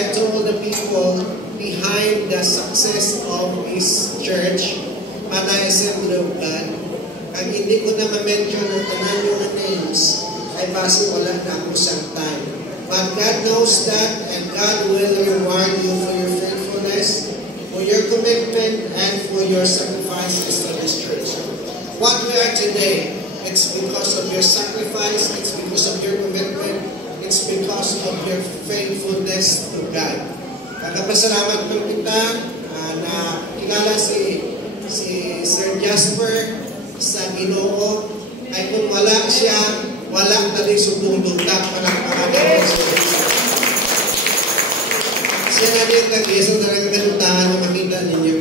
and to all the people behind the success of this church, Panay Assembly of God. Ang hindi ko na ma-mention ang tanan yung names, ay base wala na ako sa time. But God knows that, and God will reward you for your faithfulness, for your commitment, and for your sacrifices to this church. What we are today, it's because of your sacrifice, it's because of your commitment, it's because of your faithfulness to God. Nagpasalamat po kita na kilala si Sir Jasper sa Ginoo, ay kung wala siya, wala na din sumuluntak pa ng pangalan. Siya na din nag-iisa talagang ganutahan na makita ninyo.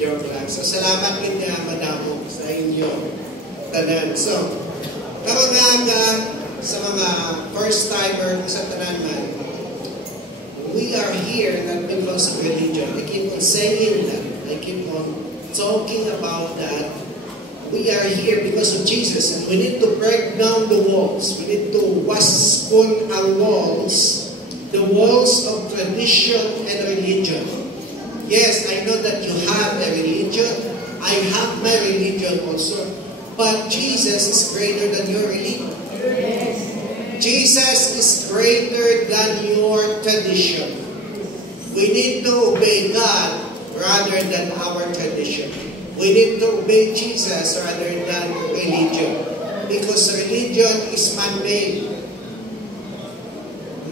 Joke lang. So, salamat din niya, madamo, sa inyo tanan. So, karoon nga sa mga first-timer sa tanan man, we are here not because of religion. I keep on saying that. I keep on talking about that. We are here because of Jesus, and we need to break down the walls. We need to waskon ang walls, the walls of tradition and religion. Yes, I know that you have a religion. I have my religion also. But Jesus is greater than your religion. Jesus is greater than your tradition. We need to obey God rather than our tradition. We need to obey Jesus rather than religion. Because religion is man-made.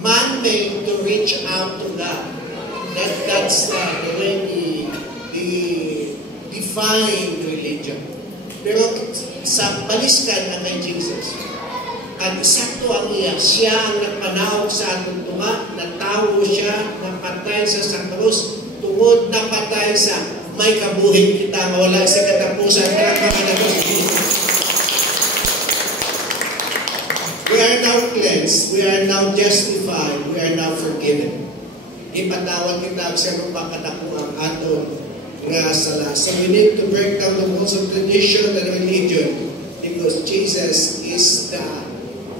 Man-made to reach out to God. That's the way we define religion. Pero sa baliskan na kay Jesus, ang sakto ang iya, siya ang nagpanawag sa atong tunga, natawo siya, napatay sa krus, tungod napatay sa may kabuhin kita, mawala sa katapusan, we are now cleansed, we are now justified, we are now forgiven. Ipatawag kita sa mga kadakuang aton nga sala. So we need to break down the walls of tradition and religion because Jesus is the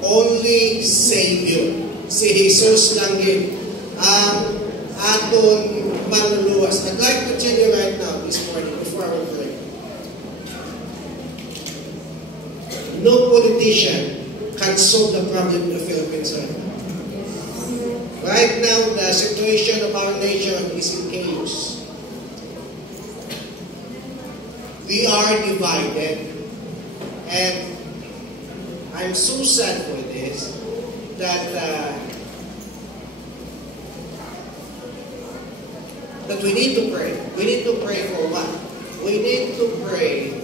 only Savior. Si Jesus lang yun ang aton manluluwas. I'd like to tell you right now this morning before I will pray. No politician can solve the problem in the Philippines right now. Right now, the situation of our nation is in chaos. We are divided, and I'm so sad for this that we need to pray. We need to pray for what? We need to pray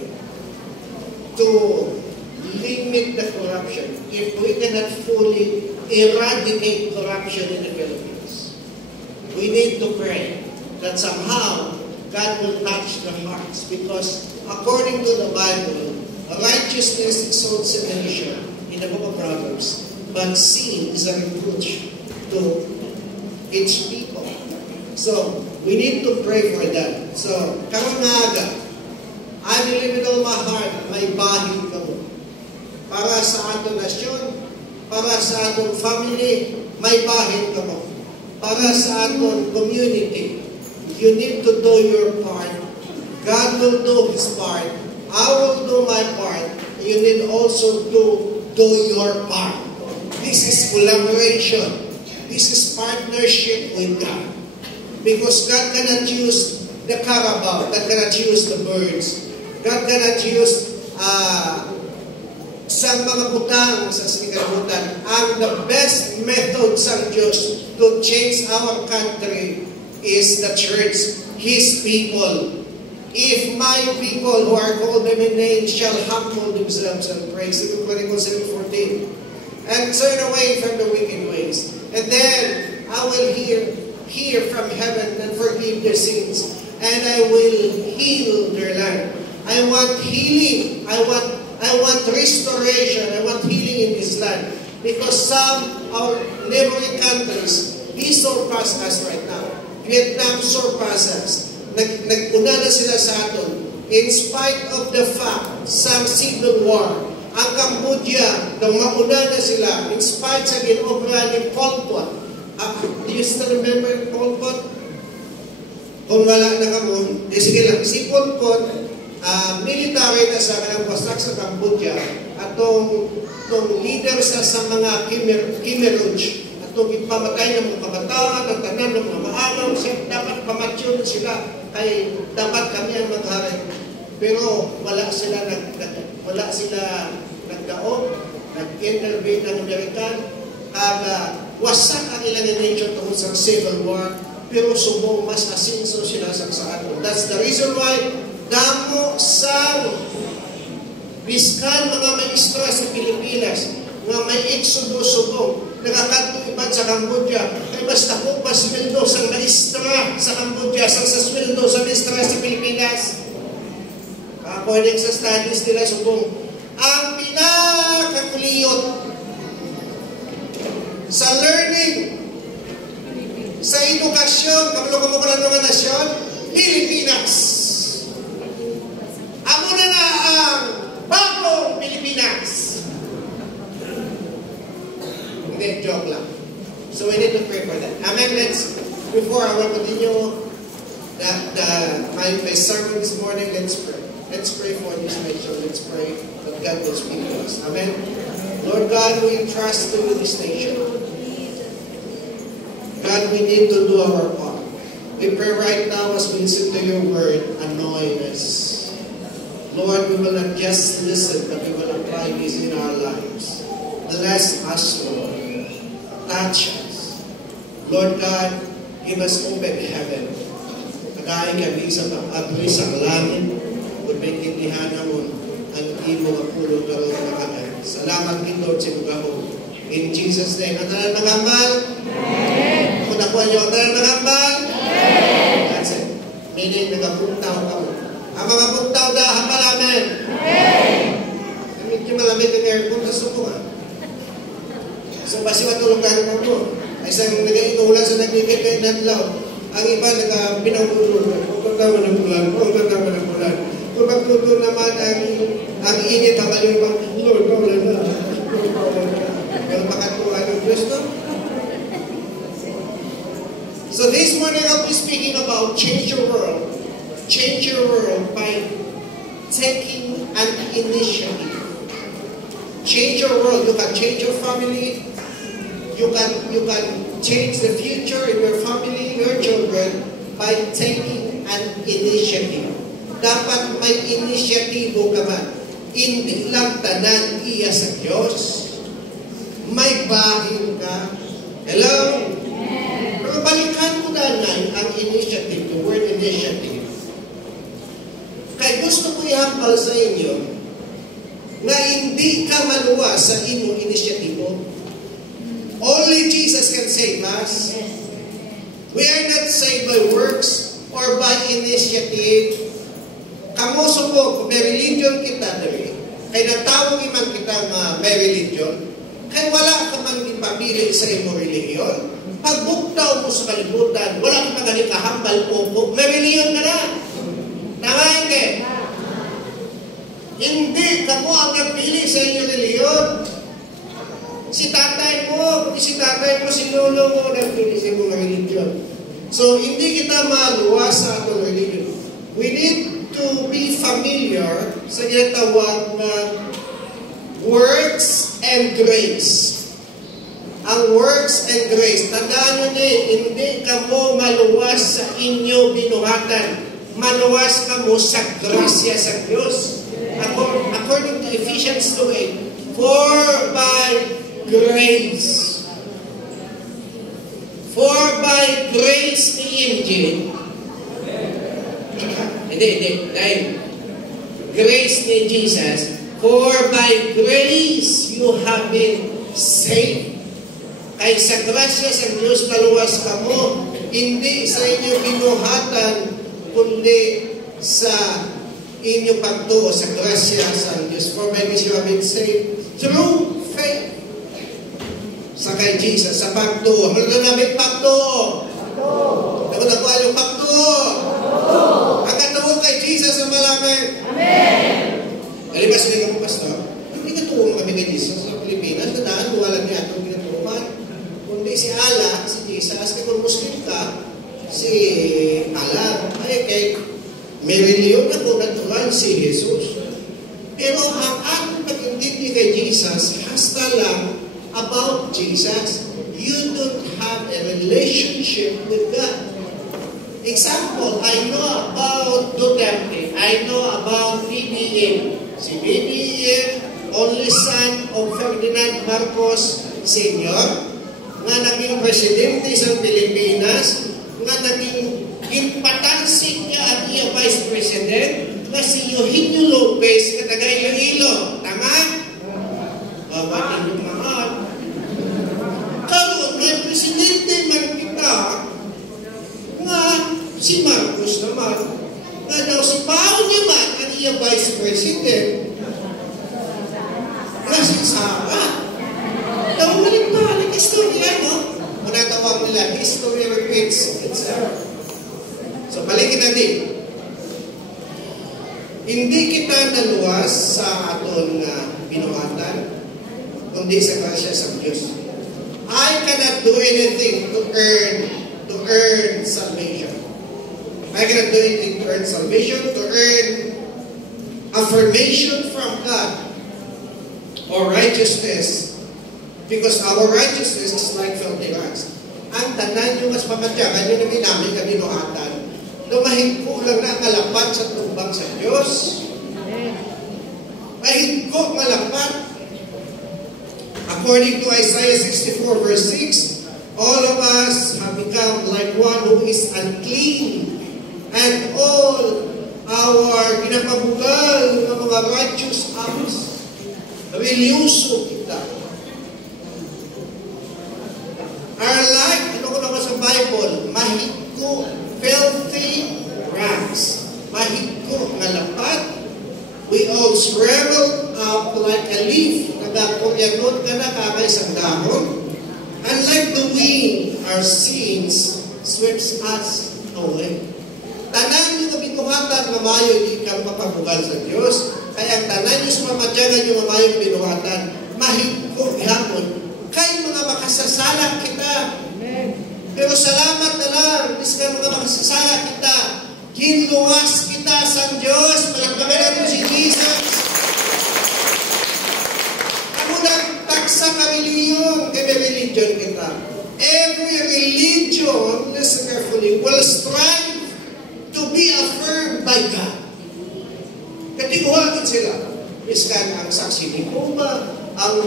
to limit the corruption. If we cannot fully eradicate corruption in the Philippines, we need to pray that somehow God will touch the hearts, because according to the Bible, righteousness exalts a nation in the book of Proverbs, but sin is a reproach to its people. So, we need to pray for that. So, karong aga, I believe with all my heart, may bahid ka mo. Para sa atong nasyon, para sa atong family, may bahid ka mo. Para sa atong community, you need to do your part. God will do His part. I will do my part. You need also to do your part. This is collaboration. This is partnership with God. Because God cannot use the carabao. God cannot use the birds. God cannot use sa mga butang sa sinigabutan. And the best method sa Diyos to change our country is the church, His people. If my people who are called by my name shall humble themselves and pray, 2 Chronicles 7:14, and turn away from the wicked ways, and then I will hear from heaven and forgive their sins, and I will heal their land. I want healing. I want restoration. I want healing in this land. Because some our neighboring countries, they surpass us right now. Vietnam surpass us. Naguna na sila sa aton. In spite of the fact, some civil war, ang Cambodia, nang mauna na sila, in spite sa ginobra ni Pol Pot, still remember Pol Pot? Kung wala na kamo, sige lang, si Pol Pot, military na sa kanang wasak sa Cambodia, atong leader sa mga Khmer Rouge, atong ipamatay ng mga kabataan, ang tanan ng mga maalaw, dapat pamatsyon sila, kay dapat kami ang magharay. Pero wala sila nagdaog, nag-intervene ng American, wasak ang ilang nation tungkol sa Civil War, pero subong mas asinso sila sa ato. That's the reason why damo sa biskan mga maestra sa Pilipinas nga may exodus subong nakakanto iban sa Cambodia kay mas dako pa sweldo sa maestra sa Cambodia sa sweldo sa maestra sa Pilipinas. According sa studies nila subong ang pinakakuliyot sa learning sa edukasyon kamulo pala ng nasyon Pilipinas. Amo na ang bagong Pilipinas. Hindi, joke lang. So we need to pray for that. Amen. Before I will continue my sermon this morning, let's pray. Let's pray for this nation. Let's pray that God will speak to us. Amen. Lord God, we entrust to you this nation. God, we need to do our part. We pray right now as we listen to your word, anoint us. Lord, we will not just listen, but we will apply this in our lives. Bless us, Lord. Touch us. Lord God, give us open heaven. Kagaya kami sa pag-agri sa langit, kung may kintihan naman ang imo kapulong karoon na kagay. Salamat kito, Chibugaho. In Jesus' name, ang tanan nagambal? Amen. Kung nakuha niyo ang tanan nagambal? Amen. That's it. Meaning, nagapugtaw ka mo. Ang mga pugtaw da, hambal amen. Amen. Medyo malamit ang aircon, nasuko nga. So, basi matulungan ka mo. Ay isang nag-inulan sa nagigit kay Nadlaw. Ang iba, nag-pinangulungan. Kung tama ng bulan, kung tama ng bulan. Kung magluto naman ang init, habang yung Lord, wala na. Pero makatuwa ng Kristo. So this morning I'll be speaking about change your world. Change your world by taking an initiative. Change your world. You can change your family. You can change the future in your family, your children, by taking an initiative. Dapat may inisyatibo ka man. Hindi lang tanan iya sa Diyos. May bahin ka. Hello? Pero balikan ko na ang initiative, the word initiative. Kaya gusto ko ihambal sa inyo na hindi ka maluwa sa imong inisyatibo. Only Jesus can save us. We are not saved by works or by initiative. Kamuso po, kung may religion kita dali, kaya natawag iman kita may religion, kaya wala ka man ipamili sa imong religion. Pag buktaw mo sa kalibutan, wala ka magaling kahambal po, may religion ka na. Tama hindi? Hindi ka mo ang nagpili sa inyong religion. Si tatay mo, si lolo mo nagpili sa imong religion. So, hindi kita maluwa sa atong religion. We need to be familiar sa ginatawag na works and grace. Ang works and grace, tandaan nyo hindi ka mo maluwas sa inyo binuhatan. Maluwas ka mo sa grasya sa Diyos. According to Ephesians 2:8, for by grace. For by grace ni Injil. Hindi. Dahil grace ni Jesus. For by grace you have been saved. Kay sa grasya sa Diyos naluwas ka mo. Hindi sa inyo binuhatan, kundi sa inyong pagtuo sa grasya sa Diyos. For by grace you have been saved through faith. Sa kay Jesus, sa pagtuo. Ano na namin pagtuo? Nakuha yung pagtuo. Ang katuo kay Jesus ang malamin. Amen. Alibas ka mo, Pastor. Hindi katuo kami kay Jesus sa Pilipinas. Nadaan, wala niya itong pinatuuman. Kundi si Allah, si Jesus, kung Muslim ka, si Allah, ay kay may reliyon ako natural si Jesus. Pero ang ating pag-intindi kay Jesus, hasta lang about Jesus. You don't have a relationship with God. Example, I know about Duterte. I know about BBM. Si BBM, only son of Ferdinand Marcos Sr., nga naging presidente sa Pilipinas, nga naging impatansik niya at iya vice president, nga si Eugenio Lopez, katagay Iloilo. Tama? Batin yung mahal. Karoon, may presidente man kita, nga si Marcos naman, nga daw si Pao naman ang iya vice president, nga si Sara. Daw balik-balik, istorya, no? Muna tawag nila, history repeats itself. So, balikin natin. Hindi kita naluwas sa aton binuhatan, kundi sa grasya sa Diyos. I cannot do anything to earn salvation. I cannot do anything to earn salvation, to earn affirmation from God or righteousness, because our righteousness is like filthy rags. Ang tanan yung mas pamatyakan yung naginamit ka binuhatan, lumahigko lang na kalapat sa tumbang sa Diyos. Mahigko malapat. According to Isaiah 64 verse 6, all of us have become like one who is unclean, and all our ginapabugal ng mga righteous acts, reliyoso kita. Our life, ano ko naman sa Bible, mahigko, filthy rags. Mahigko nga lapat. We all shrivel up like a leaf. Nagakulyanot ka na kakay sa dahon. And like the wind, our sins sweeps us away. Tanan yung kabituhatan, mamayo, hindi kang mapabugal sa Diyos. Kaya ang tanan yung sumamadyagan yung mamayo binuhatan, mahigko ihapon. Kay mga makasasala kita. Pero salamat na lang, kay mga makasasala kita, hinluwas kita sa Diyos. Palagpagan natin si Jesus. Ako nang taksa ka reliyon, kaya religion kita. Every religion, listen carefully, will strive to be affirmed by God. Katiguhagan sila. Miskan ang saksi ni Puma, ang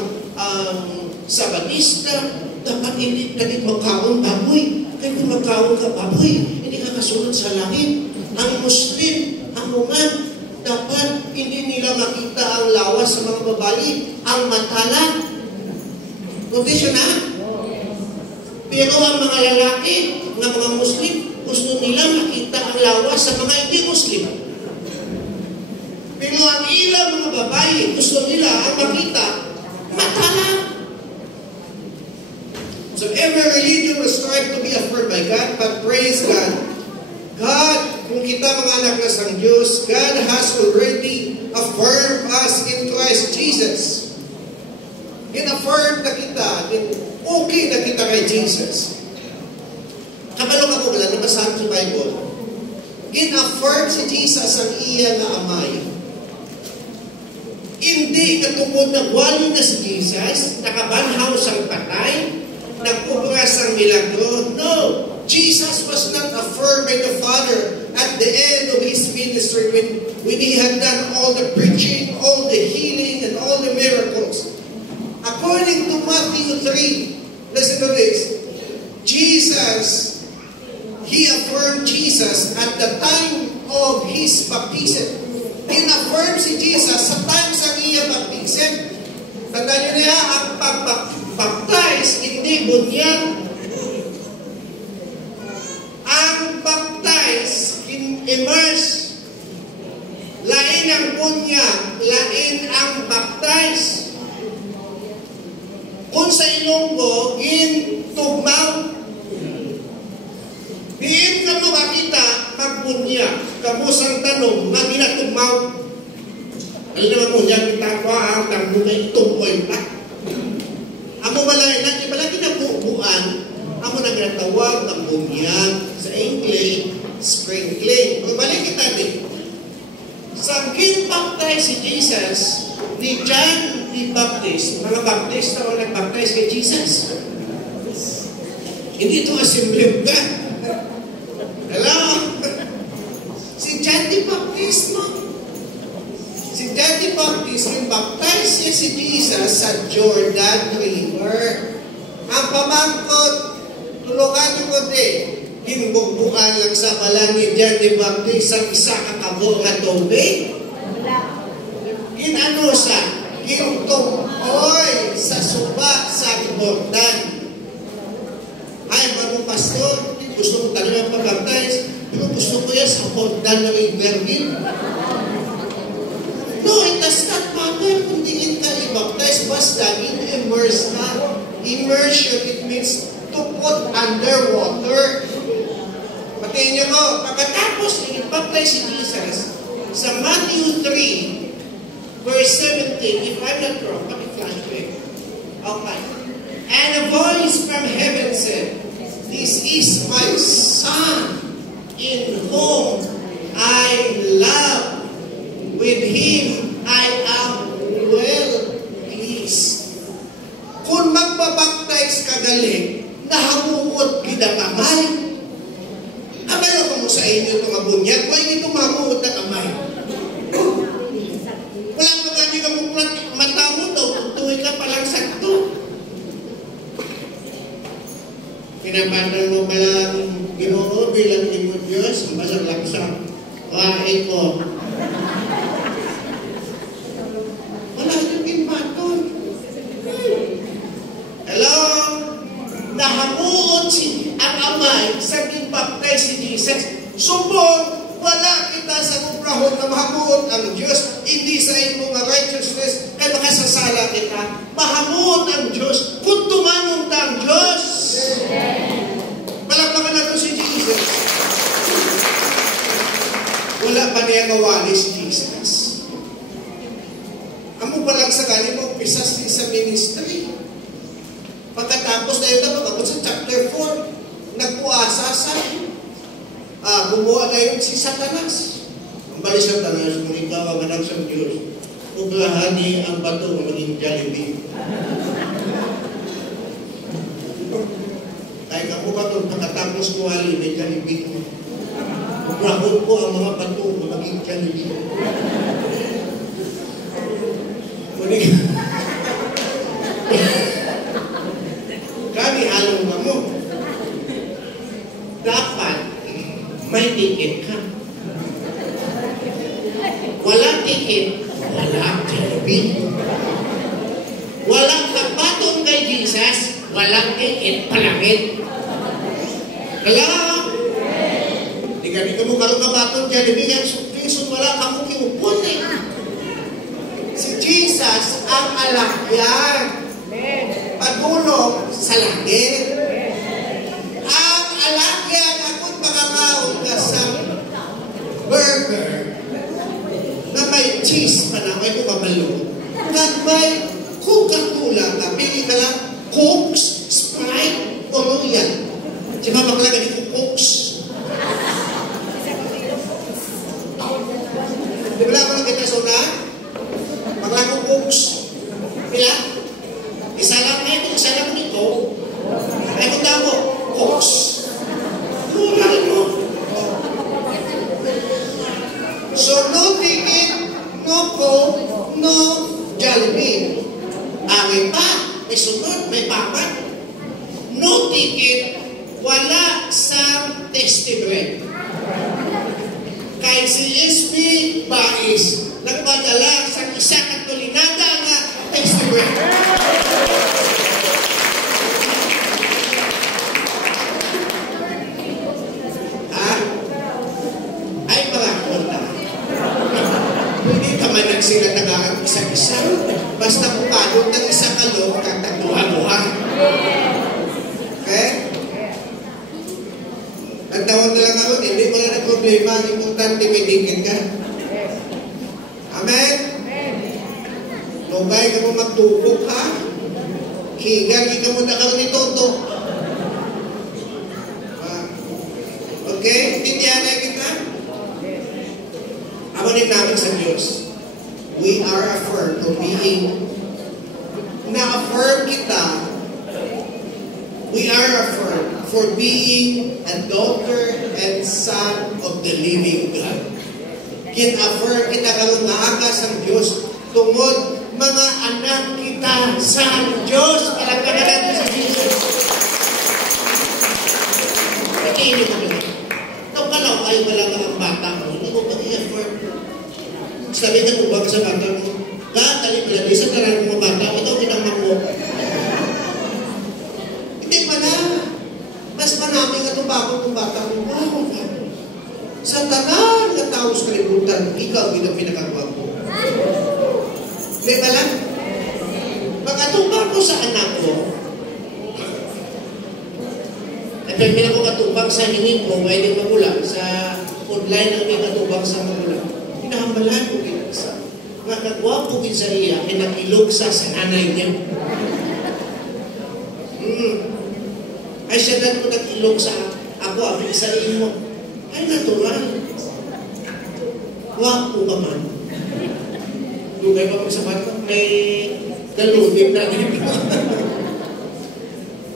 Sabanista, dapat hindi magkaon baboy. Kaya kung magkaon ka baboy, hindi ka kasunod sa langit. Ang Muslim, ang Roman, dapat hindi nila makita ang lawas sa mga babae, ang matalan. Notice na? Pero ang mga lalaki, ng mga Muslim, gusto nila makita ang lawas sa mga hindi Muslim. Pero ang ilang mga babae, gusto nila ang makita matalan. So every religion will strive to be affirmed by God, but praise God. God, kung kita mga anak na sang Diyos, God has already affirmed us in Christ Jesus. In-affirm na kita, okay na kita kay Jesus. Kabalong ako wala, nabasahan sa Bible. In-affirm si Jesus ang iya na amay. Hindi katungkol na wali na si Jesus, nakabanhaw sang patay, nagpupras ang milagro. No! Jesus was not affirmed by the Father at the end of His ministry when He had done all the preaching, all the healing, and all the miracles. According to Matthew 3, listen to this. He affirmed Jesus at the time of His baptism. In-affirm si Jesus sa time sa iya baptism. Tandaan niyo niya, ang pagbaptize, hindi bunyag. Ang baptize, immerse, lain ang bunyag, lain ang baptize. Kung sa Ilonggo, tugmaw. Diin ka mo makita, magbunyag. Kamusang tanong, maginatugmaw. Alam naman mo, yan kita ko ang tanggungay tumoy na. Amo balay na, ibalagi na buuan, amo na ginatawag ng bunyag. Sa English, sprinkling. Magbalik kita din. Sa kin-baptize si Jesus, ni John the Baptist, mga Baptist na nag-baptize kay Jesus. Hindi ito Assembly of God. Hello? Si John the Baptist mo. Si John the Baptist, kin-baptize niya si Jesus sa Jordan River. Ang pamangkot, tulukan niyo ko din, himbukbukan lang sa balang ni John the Baptist ang isa kakabo nga tubig. Ginano siya, gintumoy sa suba sa Jordan. Ay, mga pastor, gusto ko talaga pag-baptize, pero gusto ko yan sa Jordan na River. No, it does not matter kung diin ka i-baptize, basta in-immerse na. Immersion, it means to put underwater. Patayin niyo ko, pagkatapos i-baptize si Jesus, sa Matthew 3, verse 17, if I'm not wrong, pag-flashback. Okay. And a voice from heaven said, "This is my Son, in whom I love. With him I am well pleased." Kung magbabaptize ka galing, nahamuot kita kamay. Amayo ko mo sa inyo itong abunyag, may ito mahamuot na kamay. Wala pa gani ka mong mata mo daw, tutuwi ka palang sakto. Pinapanan mo palang Ginoo bilang imo Diyos, ang basang laksa. Wain ko. Wala yung inbaton. Hello? Nahamuot ang amay sa kin-baptize si Jesus. Subong, wala kita sa kubrahon na mahamuot ang Diyos. Hindi sa imo nga righteousness kaya makasasala kita. Mahamuot ang Diyos kung tumanong ta ang Diyos. Palakpakan natin si Jesus. Wala pa niya kawali si Jesus. Amo pa lang sa galing mo, pisas sa ministry. Pagkatapos na yun, pagkatapos sa chapter 4, nagpuasa sa bumuha na yun si Satanas. Ang bali sa Satanas, kung ikaw ang anak sa Diyos, uglahani ang bato maging Jollibee. Kaya ako ba ito, pagkatapos ko hali, may Jollibee mo. Uglahon ko ang mga bato maging Jollibee. Kami halong ka mo. Dapat may ticket ka. Walang ticket, walang Jollibee. Walang kapatong kay Jesus, walang ticket, palangit. Hello? Di ka mo karong kapatong Jollibee, ang sukrisun wala ka mo kiupon eh. Si Jesus ang alakyan. Pagulong sa langit. Ang alakyan akong makakaon ka sa burger na may cheese pa na may kumabalo. At may Coca-Cola ka. Pili ka lang Cokes, Sprite, o Royal. Si Mama Kalaga ni Cokes. Di ba lang ako lang kita suna? Maglako Cokes. Pila? Isa lang nito. Ay kung tamo, Cokes. Lural mo. So, no ticket, no Coke, no Jollibee. May pa, may sunod, may papat. No ticket, wala sa tasty bread. Kahit si SB Bais, nagpadala sa isa katulinada nga tasty bread. Ay mga kota. Pwede ka man nagsila tagaan isa-isa. Basta kung paano ng isa kalo, kataguha-guha. Okay? Ang tawag na lang ako, hindi mo na problema. Ang importante may ticket ka. Amen? Lugay ka mo magtubok ha? Higal ka mo na karoon ni Toto. We are affirmed for being a daughter and son of the living God. Kin-affirm kita karong naakas ang Diyos tungod mga anak kita sa Diyos. Palagpagan natin sa Jesus. Hindi mo naman. Kapalaw ay wala ka ang bata mo. Hindi mo ba i-affirm? Sabi ka kung sa bata mo, dali pala, isa tarang mo bata, ito ginamang mo. Hindi pa na. Mas marami ka tubako ng bata mo. Wow, sa tanan na tao sa kalibutan, ikaw ito pinakagawa mo. Di ba lang? Pagkatubak ko sa anak ko, at pag pinakatubak sa hingin ko, may din magulang, sa online ang pinakatubak sa magulang, pinahambalan ko kinagsa. Nga kagwapo kin sa iya, kinakilog sa nanay niya. Ay siya na ko nag-ilog sa ako, abig sa mo. Ay natural. Wapo ka man. Lugay pa magsabat ko, may dalugin na dito.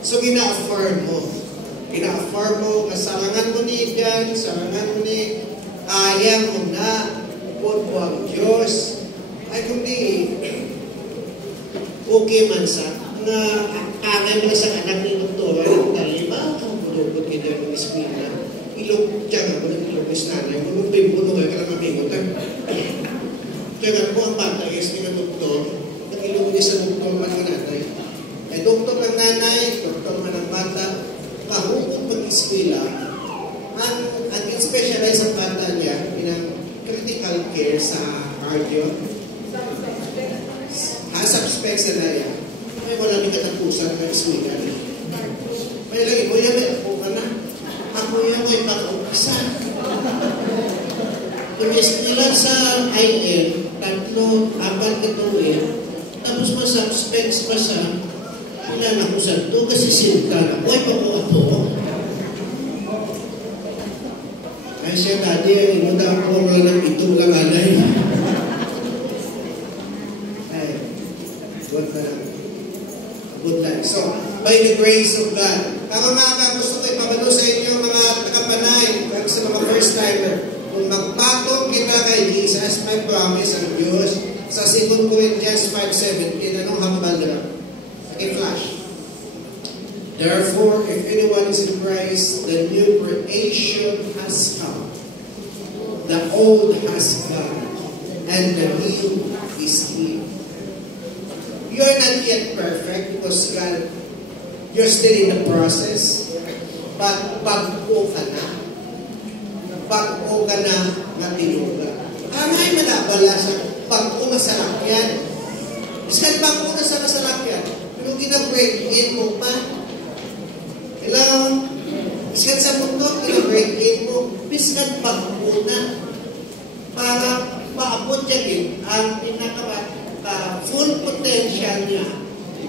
So gina-affirm mo. Gina-affirm mo, kasarangan mo ni Diyan, sarangan mo ni ayang mo na, po ang Diyos. Ay kundi, okay man sa nga angay mo sa anak ni Doktora, dali ba? Kulubot ka dyan ng eskwila. Ilog dyan ako ng ilog is nanay. Kulubay mo nung ay kalamabingot. Kaya po ang bata, yes, ni na doktor, nag-ilog niya sa doktor man ang nanay. Ay doktor ng nanay, doktor man ang bata, kahukot pag-eskwila, ang in-specialize ang bata niya, pinang critical care sa cardio. Subspecs na yan. May wala may katapusan ng eskwela. May lagi mo yan, may ako ka na. Ako yan, may pag-umpasan. Kung eskwela sa IL, 3, 4 katuloy, tapos ma-subspecs pa sa ilan ako sa ito kasi sinta na. Uy, ako. Ay siya dati, ang imutang ko lang itong langanay. Good life. So, by the grace of God. Mga gusto ko ipabalo sa inyo, mga nakapanay, sa mga first timer. Kung magpatong kita kay Jesus, may promise ang Diyos sa 2 Corinthians 5:17, anong hambal na? Flash. Therefore, if anyone is in Christ, the new creation has come. The old has gone, and the new is here. You are not yet perfect because God, you're still in the process. But bago ka na. Bago ka na matinuga. Angay malabala sa bago na sa lakyan. Iskan bago na sa lakyan. Pero ginabreak in mo pa. Hello? Iskan sa mundo, ginabreak in mo. Iskan bago na. Para maabot yan ang pinakabat full potential niya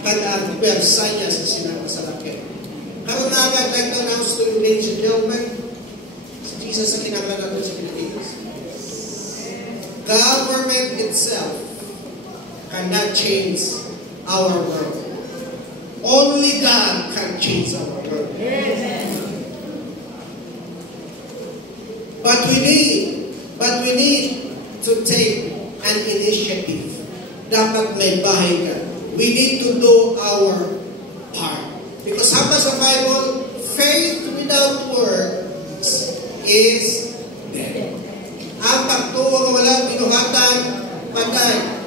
kada pwersa niya sa sinasalakyan. Karoon na agad nag-announce to you, ladies and gentlemen, si Jesus ang kinakala natin sa Pilipinas. Government itself cannot change our world. Only God can change our world. But we need to take an initiative. Dapat may bahay ka. We need to do our part. Because hapa sa Bible, faith without works is dead. Ang pagtuwa wala binuhatan, patay.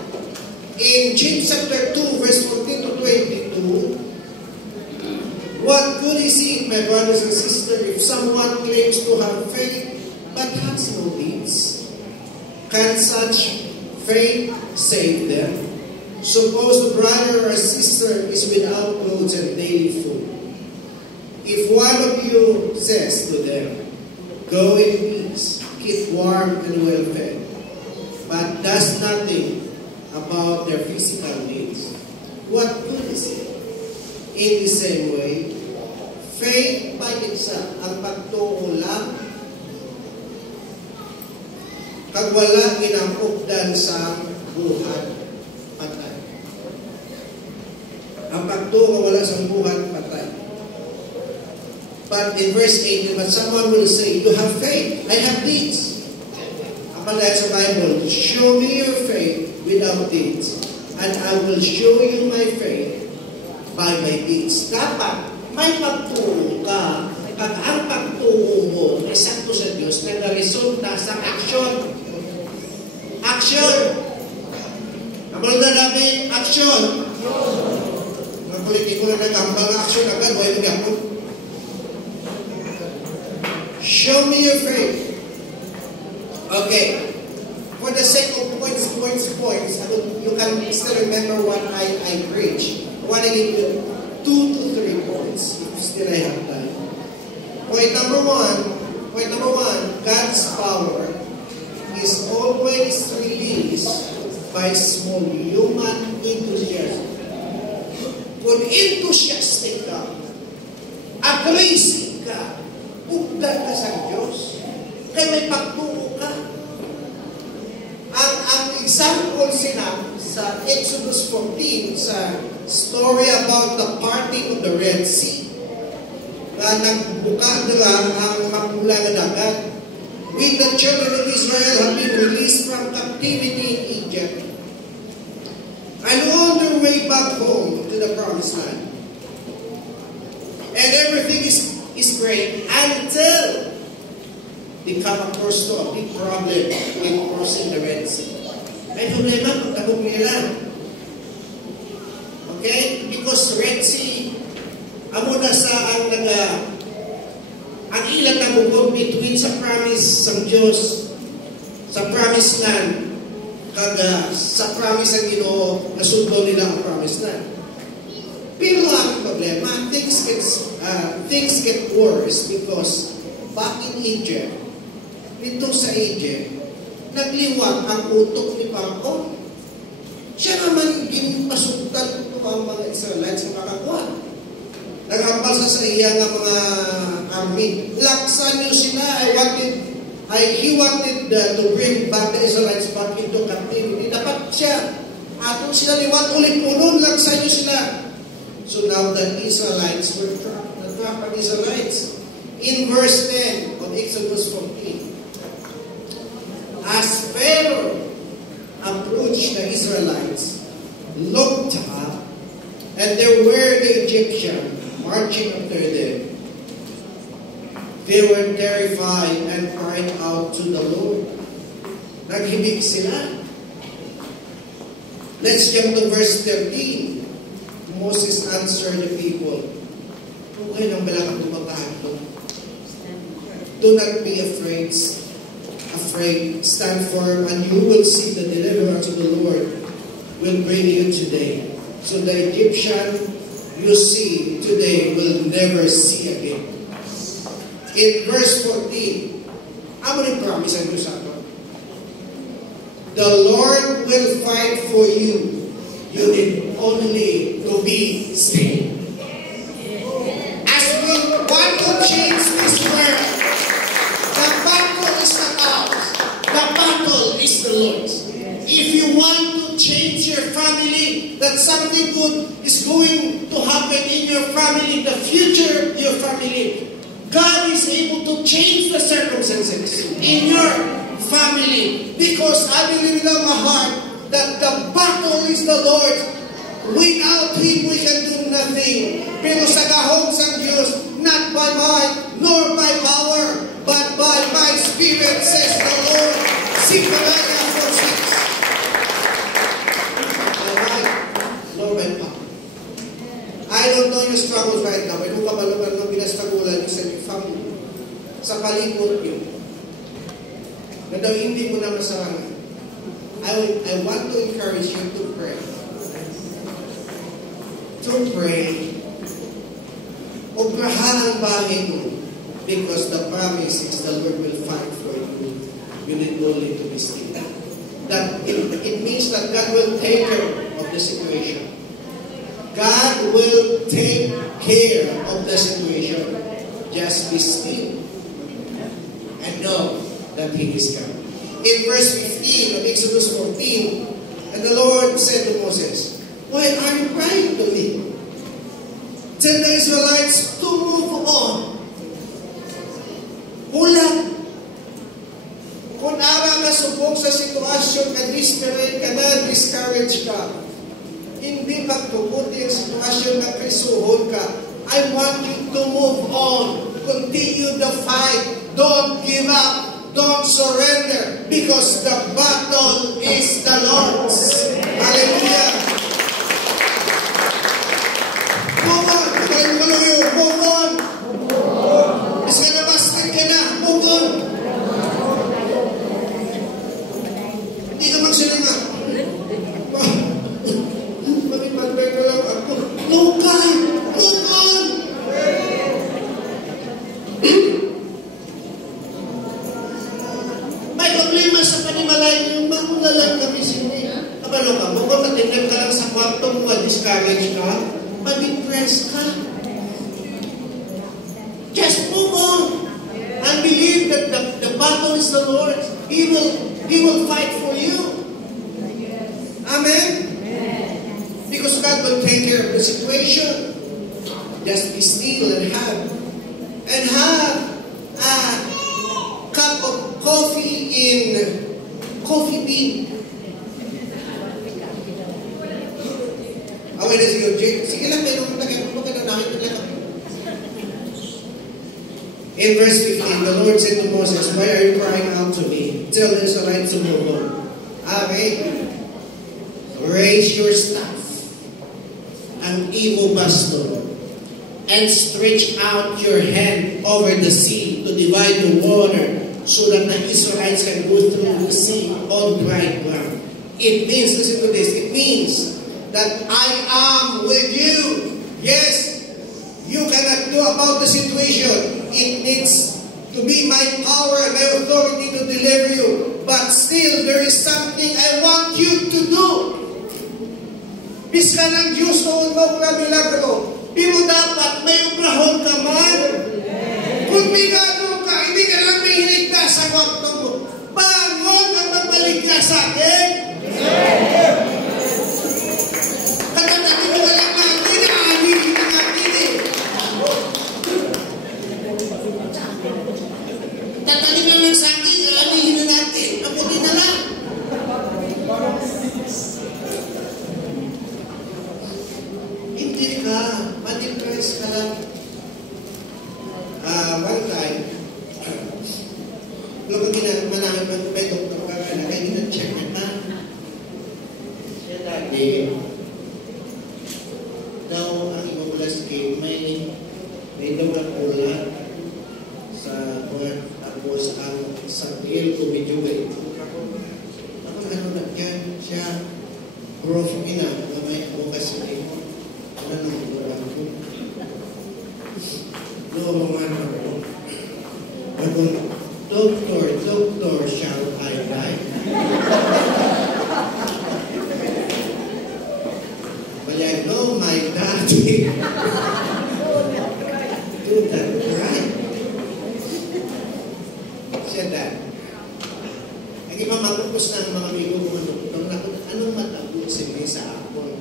In James chapter 2, verse 14 to 22, what good is it, my brothers and sisters, if someone claims to have faith but has no deeds? Can such faith save them? Suppose the brother or sister is without clothes and daily food. If one of you says to them, go in peace, keep warm and well fed, but does nothing about their physical needs, what good is it? In the same way, faith by itself, ang pagtuo lang, kag wala ginangkupdan sa buhat, patay. Ang pagtuo wala sa buhat, patay. But in verse 18, but someone will say, you have faith, I have deeds. But that's the Bible. Show me your faith without deeds, and I will show you my faith by my deeds. Dapat may pagturo ka pag ang pagturo mo ay sakto sa Diyos na resulta sa action. Action! Nabalog na namin, action! Mga politiko na nagambang action agad, huwag mag-apon. Show me your faith. Okay. For the sake of points, you can still remember what I preach. I want to give you 2 to 3 points, if still I have time. Point number one, God's power is always released by small human enthusiasm. Kung enthusiastic ka, aggressive ka, ugdan ka sa Diyos, kaya may pagturo ka. Ang example sila sa Exodus 14, sa story about the parting of the Red Sea, na nagbuka nila ang mapula na dagat. When the children of Israel have been released from captivity in Egypt, and on their way back home to the promised land, and everything is great until they come across to a big problem in crossing the Red Sea. May problema pagtabog nila. Okay? Because Red Sea, amo na sa ang ilan na bukod between sa promise ng Diyos, sa promised land, kaga sa promise ng Ginoo, nasundon nila ang promised land. Pero ang problema, things get worse because back in Egypt, dito sa Egypt, nagliwag ang utok ni Pangko. Siya naman ginpasugtan ito ang mga Israelites sa makakuha. Nagambal sa iya nga mga army. Laksan niyo sila. He wanted to bring back the Israelites back into captivity. Dapat siya, atong sila liwat ulit punong, laksan niyo sila. So now the Israelites were trapped. The Israelites. In verse 10 of Exodus 14, as Pharaoh approached the Israelites, looked up, and there were the Egyptians marching after them. They were terrified and cried out to the Lord. Naghibig sila. Let's jump to verse 13. Moses answered the people, "Okay lang balakang tumabahan ko. Do not be afraid. Stand firm, and you will see the deliverance of the Lord will bring you today. So the Egyptian you see today will never see again." In verse 14, amo ni promise ang Diyos ato. The Lord will fight for you. You need only to be still. As we want to change this world, the battle is not ours. The battle is the Lord's. If you want to change your family, that something good is going to happen in your family, the future of your family, God is able to change the circumstances in your family. Because I believe in my heart that the battle is the Lord. Without Him, we can do nothing. Pero sa gahong sa Diyos, not by might, nor by power, but by my Spirit, says the Lord. Sikalaya 4:6. Alright, nor by power. I don't know your struggles right now. Pero kabalugan ng pinastagulan sa inyong family. Sa palibot nyo. Na daw hindi mo na masarangan. I want to encourage you to pray. To pray. Obrahan ang bahay mo. Because the promise is the Lord will fight for you. You need only to be still. That it means that God will take care of the situation. God will take care of the situation. Just be still and know that He is God. In verse 15 of Exodus 14, and the Lord said to Moses, "Why are you crying to me? Tell the Israelites to move on. na-discourage ka na, discourage ka. Hindi magtubuti ang sitwasyon na krisuhon ka. I want you to move on. Continue the fight. Don't give up. Don't surrender. Because the battle is the Lord's. Hallelujah. Move on. Move on. Is ka na bastard ka na. Move on. Hindi ka magsalima. Mag-imagay ka lang ako. Move on. Move on. May problema sa panimalay yung mangunalan kami sini. Kabalo ka mo, kung natinag ka lang sa kwarto mo, discourage ka, ma-depress ka. Just move on. And believe that the battle is the Lord's. He will fight for you. Amen? Because God will take care of the situation. Just be still and have a cup of coffee in coffee bean. Okay na sige, Jake. Sige lang, pero maganda namin lang. In verse 15, the Lord said to Moses, "Why are you crying out to me? Tell the Israelites to move on." Okay? Raise your staff, an evil baston, and stretch out your hand over the sea to divide the water, so that the Israelites can go through the sea on dry ground. It means, listen to this, it means that I am with you. Yes, you cannot do about the situation. It needs to be my power and my authority to deliver you. But still, there is something I want you to do. Bisa ng Diyos noon mo na milagro. Di mo dapat may ubrahon ka man. Kung bigado ka, hindi ka lang may hiligtas sa wakto mo. Bangon at magbalik ka sa akin. Katatakin mo lang natin, aanihin na natin eh. Tatanin naman sa akin, aanihin na natin. Mabuti na lang. Hindi ka, ma-depress ka lang. One time, nung manangin ng may doktor ka na, kaya gina-check na. Siya dati, daw ang imamulas kay may daw na ulan sa mga tapos ang sakil ko medyo ba ito. Ako ano na yan, siya growth ina, na may bukas na ito. Ano nang ulan ko? No, mga ano. Ako, Doctor, shall I die? Well, I know my daddy. Do that right. Said that. Ang imamagupos na ang mga amigo ko anong matabo sila sa apon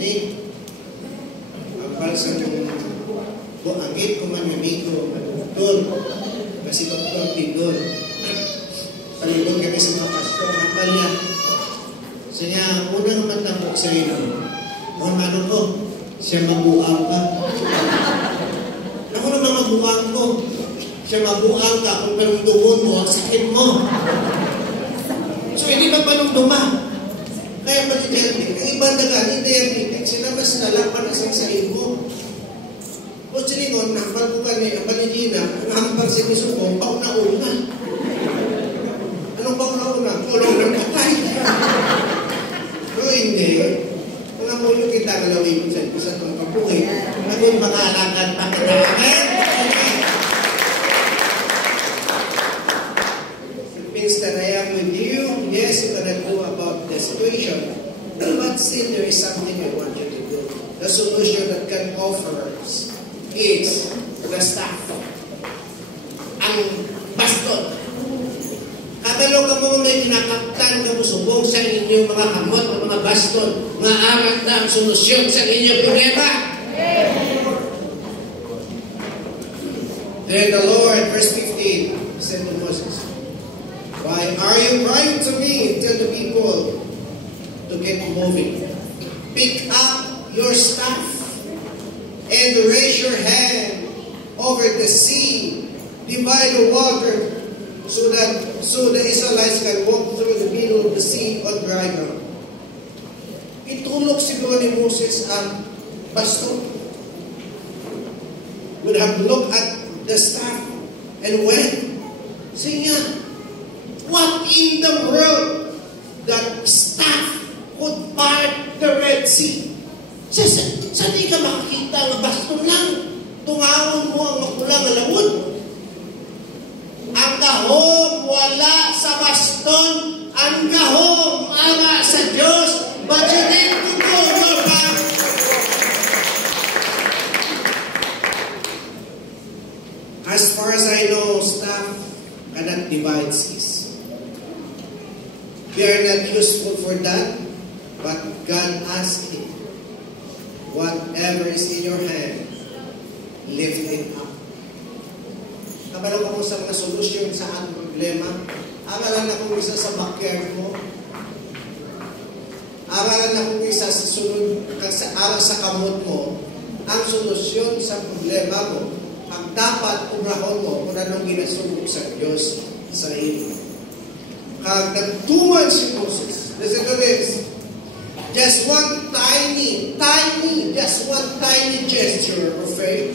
ni ang balsa ng buangit ko man amigo doktor kasi doktor Pindol palibot kami sa mga pastor kapal niya so niya unang matambok sa ino ano ko siya mabuang ka ako naman mabuang ko siya mabuang ka kung panungdungon mo ang sakit mo so hindi pa panungduma kaya pa ni Derby, ang iba na gani, Derby, sila mas nalapan na sa mo. O silingon, nakapal ko ka ni, ang paligina, nakampar si Kusukong, pauna-una. Anong pauna-una? Kulong ng patay. Pero hindi. Mga mulo kita galawin sa itong kapuhin. Naging mga alakan pa kita. Amen? It means that I am with you. Yes, you cannot go about the situation. But still, there is something I want you to do. The solution that can offer is the staff. Ang baston. Katalo ka mo may kinakaptan ka mo subong sa inyong mga kamot o mga baston. Nga arat na ang solusyon sa inyong problema. Then the Lord, verse 15, said to Moses, Why are you crying to me? Tell the people to get moving. Pick up your staff and raise your hand over the sea. Divide the water so the Israelites can walk through the middle of the sea on dry ground. Itulog siguro ni Moses ang baston. Would have looked at the staff and went, saying, what in the world that staff could part the Red Sea? Saan di ka makakita ng baston lang? Tungawon mo ang makulang na lawod. Ang gahom wala sa baston, ang gahom ala sa Diyos. But you need to go your back. As far as I know, staff cannot divide seas. They are not useful for that, but God asked him, whatever is in your hand, lift it up. Kabalo ko sa mga solusyon sa ating problema. Aralan na kung isa sa backyard mo. Aralan na kung isa sa sunod, araw sa kamot mo. Ang solusyon sa problema mo, ang dapat umrahon mo kung anong ginasubok sa Diyos sa iyo. Kag nagtuman si Moses. Listen to this. Just one tiny gesture of faith,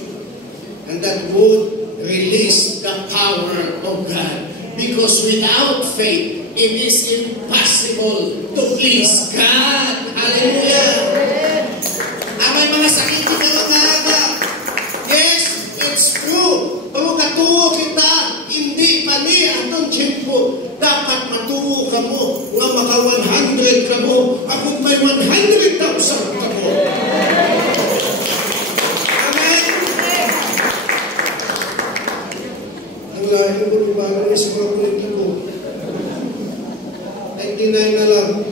and that would release the power of God. Because without faith, it is impossible to please God. Hallelujah! Ang may mga sakit kita mga yes, it's true. Pero katuo kita, hindi pa ni atong tiyempo. Dapat matuo ka mo, nga maka 100 ka mo, akong may 100,000 ka mo. Amen? Ang lahi ko ni Bala is mga kulit na ko. 99 na lang.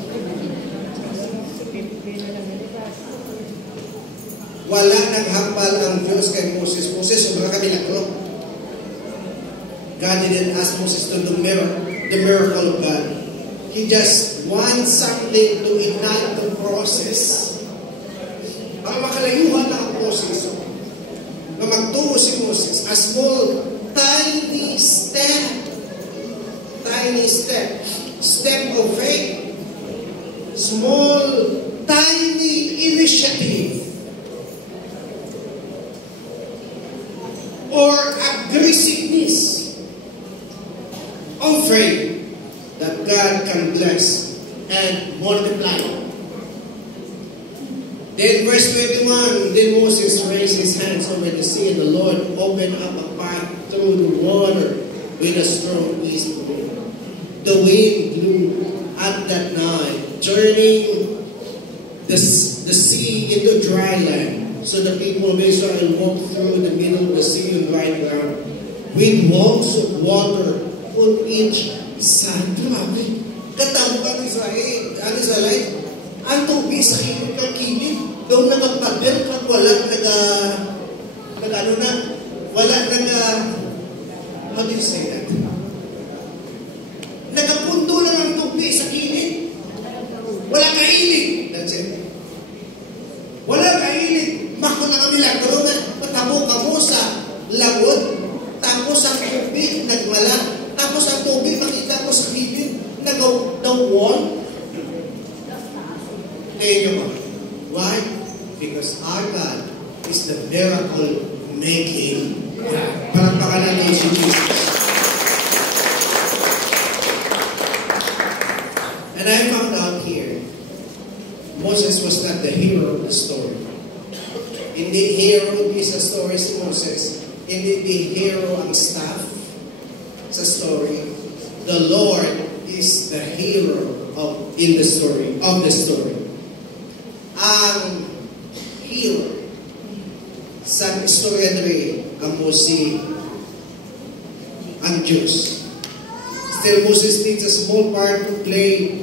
Wala naghambal ang Diyos kay Moses. Moses, sobra ka milagro. God didn't ask Moses to do the miracle of God. He just wants something to ignite the process. Ang makalayuhan na ang process. Na magtuo si Moses. A small, tiny step. Step of faith. Small, tiny initiative. Or aggressiveness of faith that God can bless and multiply. Then verse 21, then Moses raised his hands over the sea, and the Lord opened up a path through the water with a strong east wind. The wind blew at that night, turning the sea into dry land. So the people of Israel walked through the middle of the sea on dry ground, with walls of water on each side. Grabe. Katamo ka ng Israel. Ang Israel, ang tubig sa kilid kang kilid. Doon nagpapadel kang wala how do you say that? Nagapundo lang ang tubig sa kilid. Wala kailid. That's it. Wala kailid. Mako na kami lang. Pero matabo ka mo sa lawod. Tapos ang tubig nagwala. Tapos ang tubig makita mo sa kilid. Nag-wall. Tayo nyo ba? Why? Because our God is the miracle-making God. Parang pakalan ng Jesus. And I found out here, Moses was not the hero of the story. Hindi hero is a story si Moses. Hindi the hero ang staff sa story. The Lord is the hero of the story. Ang hero sa istorya diri ang si ang Diyos. Still, Moses needs a small part to play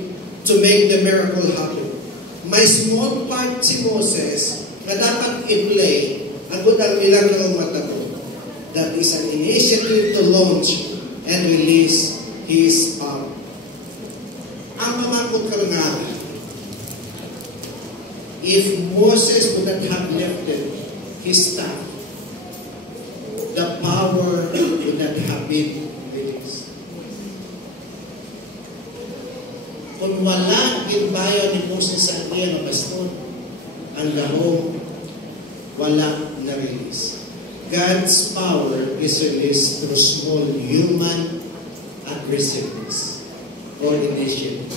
to make the miracle happen. May small part si Moses na dapat i-play ang budang milagro ng matabo. That is an initiative to launch and release His power. amot karangara. If Moses would not have lifted his staff, the power would not have been released. Kung wala ginbayo ni Moses sa iya ng baston, ang lahong wala na-release. God's power is released through small human aggressiveness or initiative.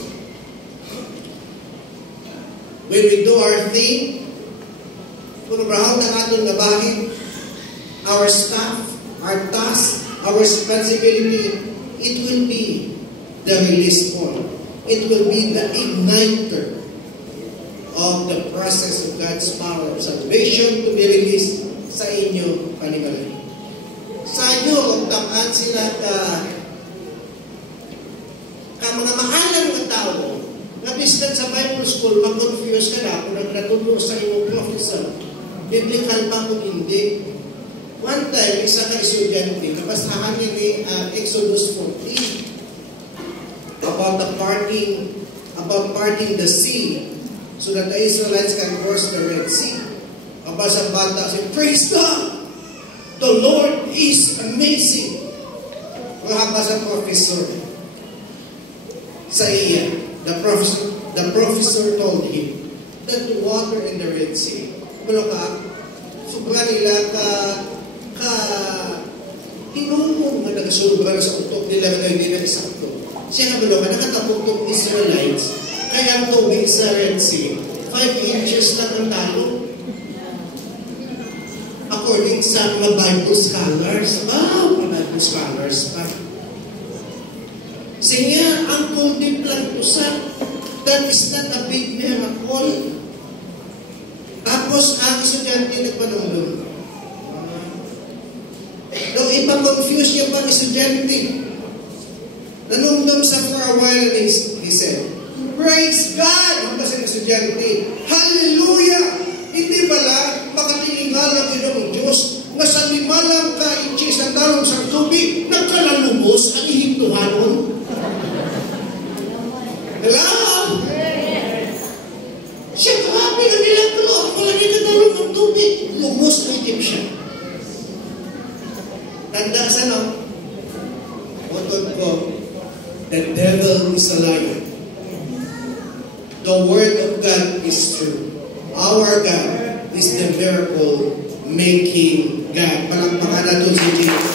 When we do our thing, kung nabrahaw ng atong nabahin, our staff, our task, our responsibility, it will be the release point. It will be the igniter of the process of God's power of salvation to be released sa inyo panimalay. Sa inyo, tamaan sila ka mga mahalang mga tao na bisnan sa Bible school, mag-confuse ka na kung nagratulong sa iyong professor. Biblical ba kung hindi? One time, isa ka estudyante, nabasahan ni Exodus 14 about parting the sea so that the Israelites can cross the Red Sea. Aba sa bata, say, praise God! The Lord is amazing. Mahaba sa professor. Sa iya, the professor told him that the water in the Red Sea, pero sobra nila hinumong na nagasobra sa utok nila na hindi na isakto. Siya na balong, nakatapok Israelites, kaya ang tubig sa Red Sea, 5 inches lang ang talo. According sa mga Bible scholars, mga Bible scholars pa. Siya, ang kuldip lang to sa, that is not a big miracle. Tapos, ang estudyante nagpanulong. Nung ipa-confuse niya pang estudyante, nanumdum sa for a while, he said, praise God! Ang kasing estudyante, hallelujah! Hindi pala, makatingal ng Ginoong Diyos, na sa 5 lang ka-inchis ang darong sa tubig, nagkalalubos ang ihintuhanon. Hello? Siya, grabe na nilang pero ako lagi na darong ng tubig, lumos na itip siya. Tanda sa no? Utod ko, the devil is a liar. The word of God is true. Our God is the miracle-making God. Palakpakan natin si Jesus.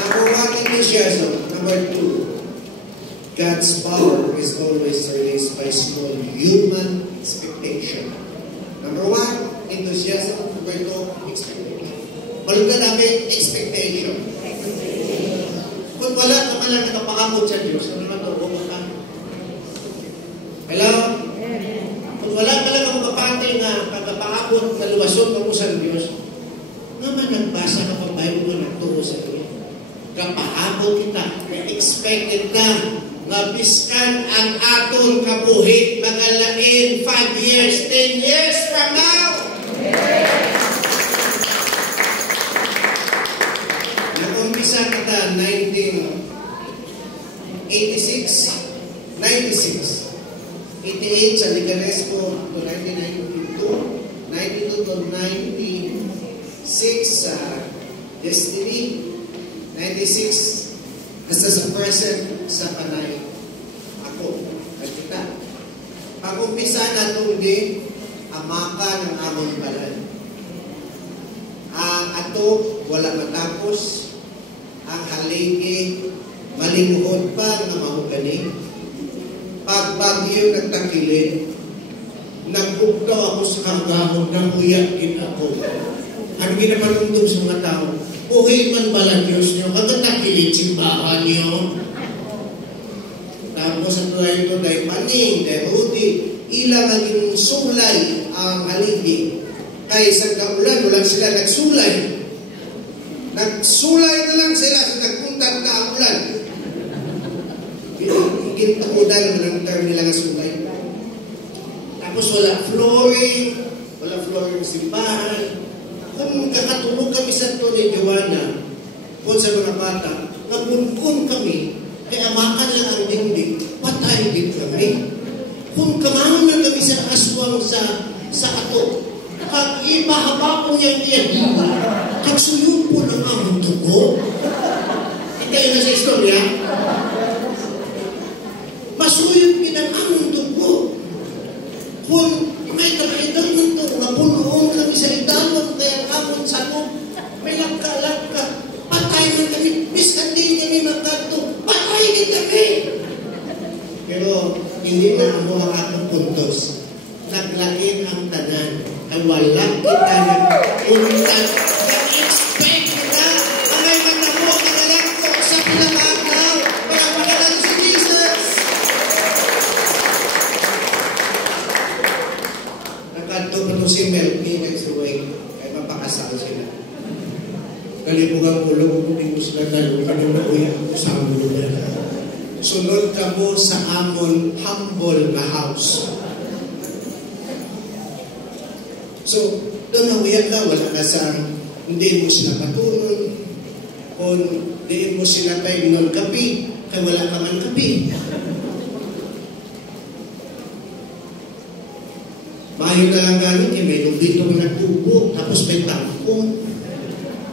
Number 1, enthusiasm. Number 2, God's power is always released by small human expectation. Number 1, enthusiasm. Number 2, expectation. Balungan namin, expectation. Kung wala ka man lang nakapakakot sa Diyos, ano naman ito? Hello? Kung wala ka lang ang makapatay na pagkapakakot na luwasod ka mo sa Diyos, naman nagbasa ka pa Bible na nagturo sa Diyos. Kapahapon kita, expected ka, na biskan ang aton kabuhi, magalain 5 years, 10 years from now. Nag-umpisa kita 1986, 88 sa Liganesco to 1992, 92 to 96 sa Destiny, 96 hasta sa present sa Panay. Ako, at kita. Pag-umpisa na itong di, amaka ng among balay. Ang ato, wala matapos. Ang haligi, malimuhod pa na mahugani. Pagbagyo nagtakilin, nagbugtaw ako sa kagahon, nanguyakin ako. Ang ginapanundong sa mga tao, buhay man pala Diyos niyo, kagatakilin simbahan niyo. Tapos sa tulay ito, dahil paning, dahil ruti, ilang naging sulay ang haligi. Kaya isang kaulan, walang sila nagsulay. Nagsulay na lang sila sa nagpuntan na ulan. Gintakudan naman ang term nila nga sulay. Tapos wala flooring simbahan. Kung kakatulog kami sa ito ni Joanna, kung sa mga bata, nabunkon kami, Kaya makan lang ang dingding, patay din kami. Kung kamahon na kami sa aswang sa ato, kag ibahaba ko yan, kag suyong po ng among dugo. Ikaw na sa istorya, masuyong pinang among dugo. Kung may kamahitan nito, mapunoon kami sa idalong, kaya amon sa loob, may lagka-lagka, patay na kami, miskan din kami magkanto, patay din kami. Pero hindi na ang mga akong puntos. Naglain ang tanan. Ay wala kita nag-untan. Nag-expect kita. Amay magnapo, nagalangko sa pinakagaw. Para magalala si Jesus. Nagkanto pa ito si Melky next week. Kaya mapakasal sila. Kalimugang ulong kung sila tayo. Kanyang nauya ako sa amulo na. Sunod ka mo sa amon humble na house. So, doon nauya ka, wala ka sa, hindi mo sila katulong, kung hindi mo sila tayo ng kapi, kaya wala ka man kapi. Bayo na lang gano'n, may lubito na nagtubo, tapos may tangkong.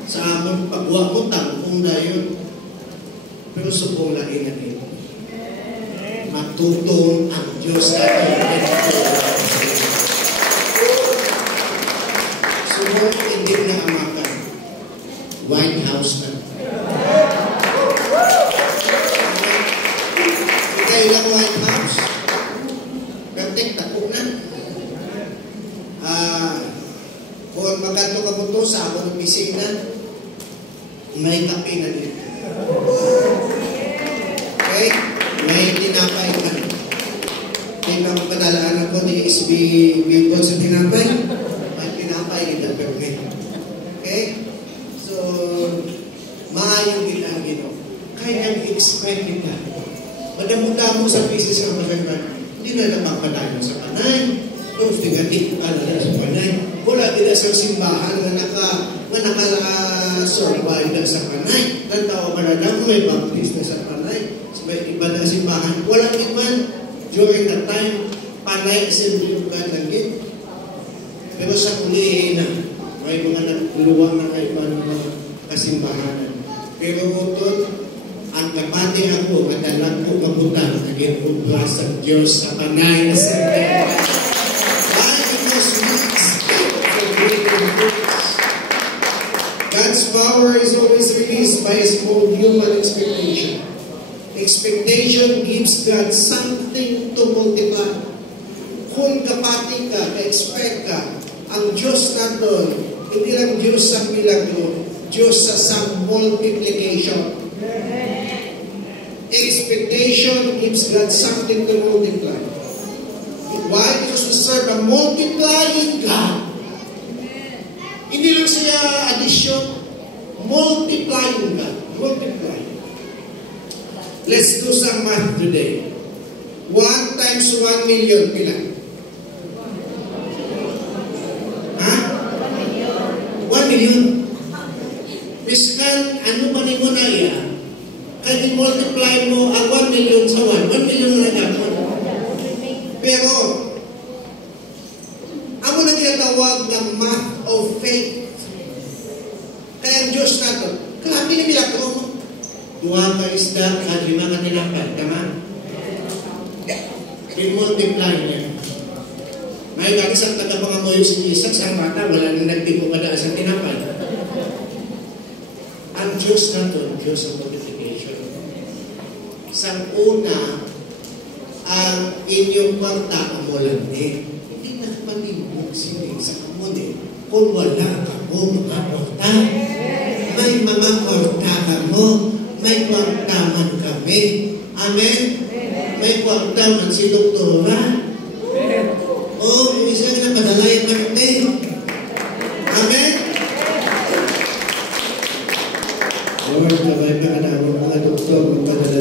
Sa amon pagwa ko, tangkong na yun. Pero subong lain na ito. Matutong ang Diyos na subong hindi na amakan. White House na. Ikaw lang White House. Gantik, tako na. Kung magkanto ka mo ito sa ako ng pisina, may kape na dito. Okay? May tinapay ka. May pagpadalaan ako ni SB Billboard sa tinapay. May tinapay kita permit. Okay? So, maayong ginagino. Kaya i-expect kita. Madamudamo sa pieces ng magandang, hindi na napapadayon sa panay. Kung tigatik ka na sa panay. Wala din sa simbahan na naka-survive na sa panay. Nagtawa ka na lang, may baptist na sa panay. May iba na simbahan. Walang iman. During that time, panay assembly of God lagi. Pero sa kulihin na, may mga nagluwang na iba ng mga kasimbahanan. Pero utod, ang kapati ako, at alam ko kabutan, naging ubra sa Diyos sa panay assembly. God's power is always released by His own human expectation. Expectation gives God something to multiply. Kung kapati ka, ka-expect ka, ang Diyos natin, hindi lang Diyos sa milagro, Diyos sa multiplication. Expectation gives God something to multiply. Why? Because we serve a multiplying God. Hindi lang siya addition, multiplying God. Multiply. Let's do some math today. 1 times 1 million, pila? Ha? 1 million. Piskan, ano ba ni mo na iya? Kaya multiply mo ang 1 million sa 1. 1 million na nagkakaroon. Pero, ako na ginatawag ng math of faith. Kaya ang Diyos natin, kalabi na milagro mo. 2 ka isda, at 5 ka tinapay. Tama? I-multiply niya. May isang tagapangamoy si Isak sa mata, wala nang nagtipo ka daan sa tinapay. Ang Diyos natin, Diyos of multiplication. Sa una, ang inyong kwarta amulan din. Hindi nakapalibog sinig sa kamunin kung wala ka mo mga kwarta. May mga kwarta ka mo, may kwarta man kami. Amen? May kwarta man si doktora. O, minsan na padalay kami. Amen? Lord, kamay pa ka na mga doktor, magpadala.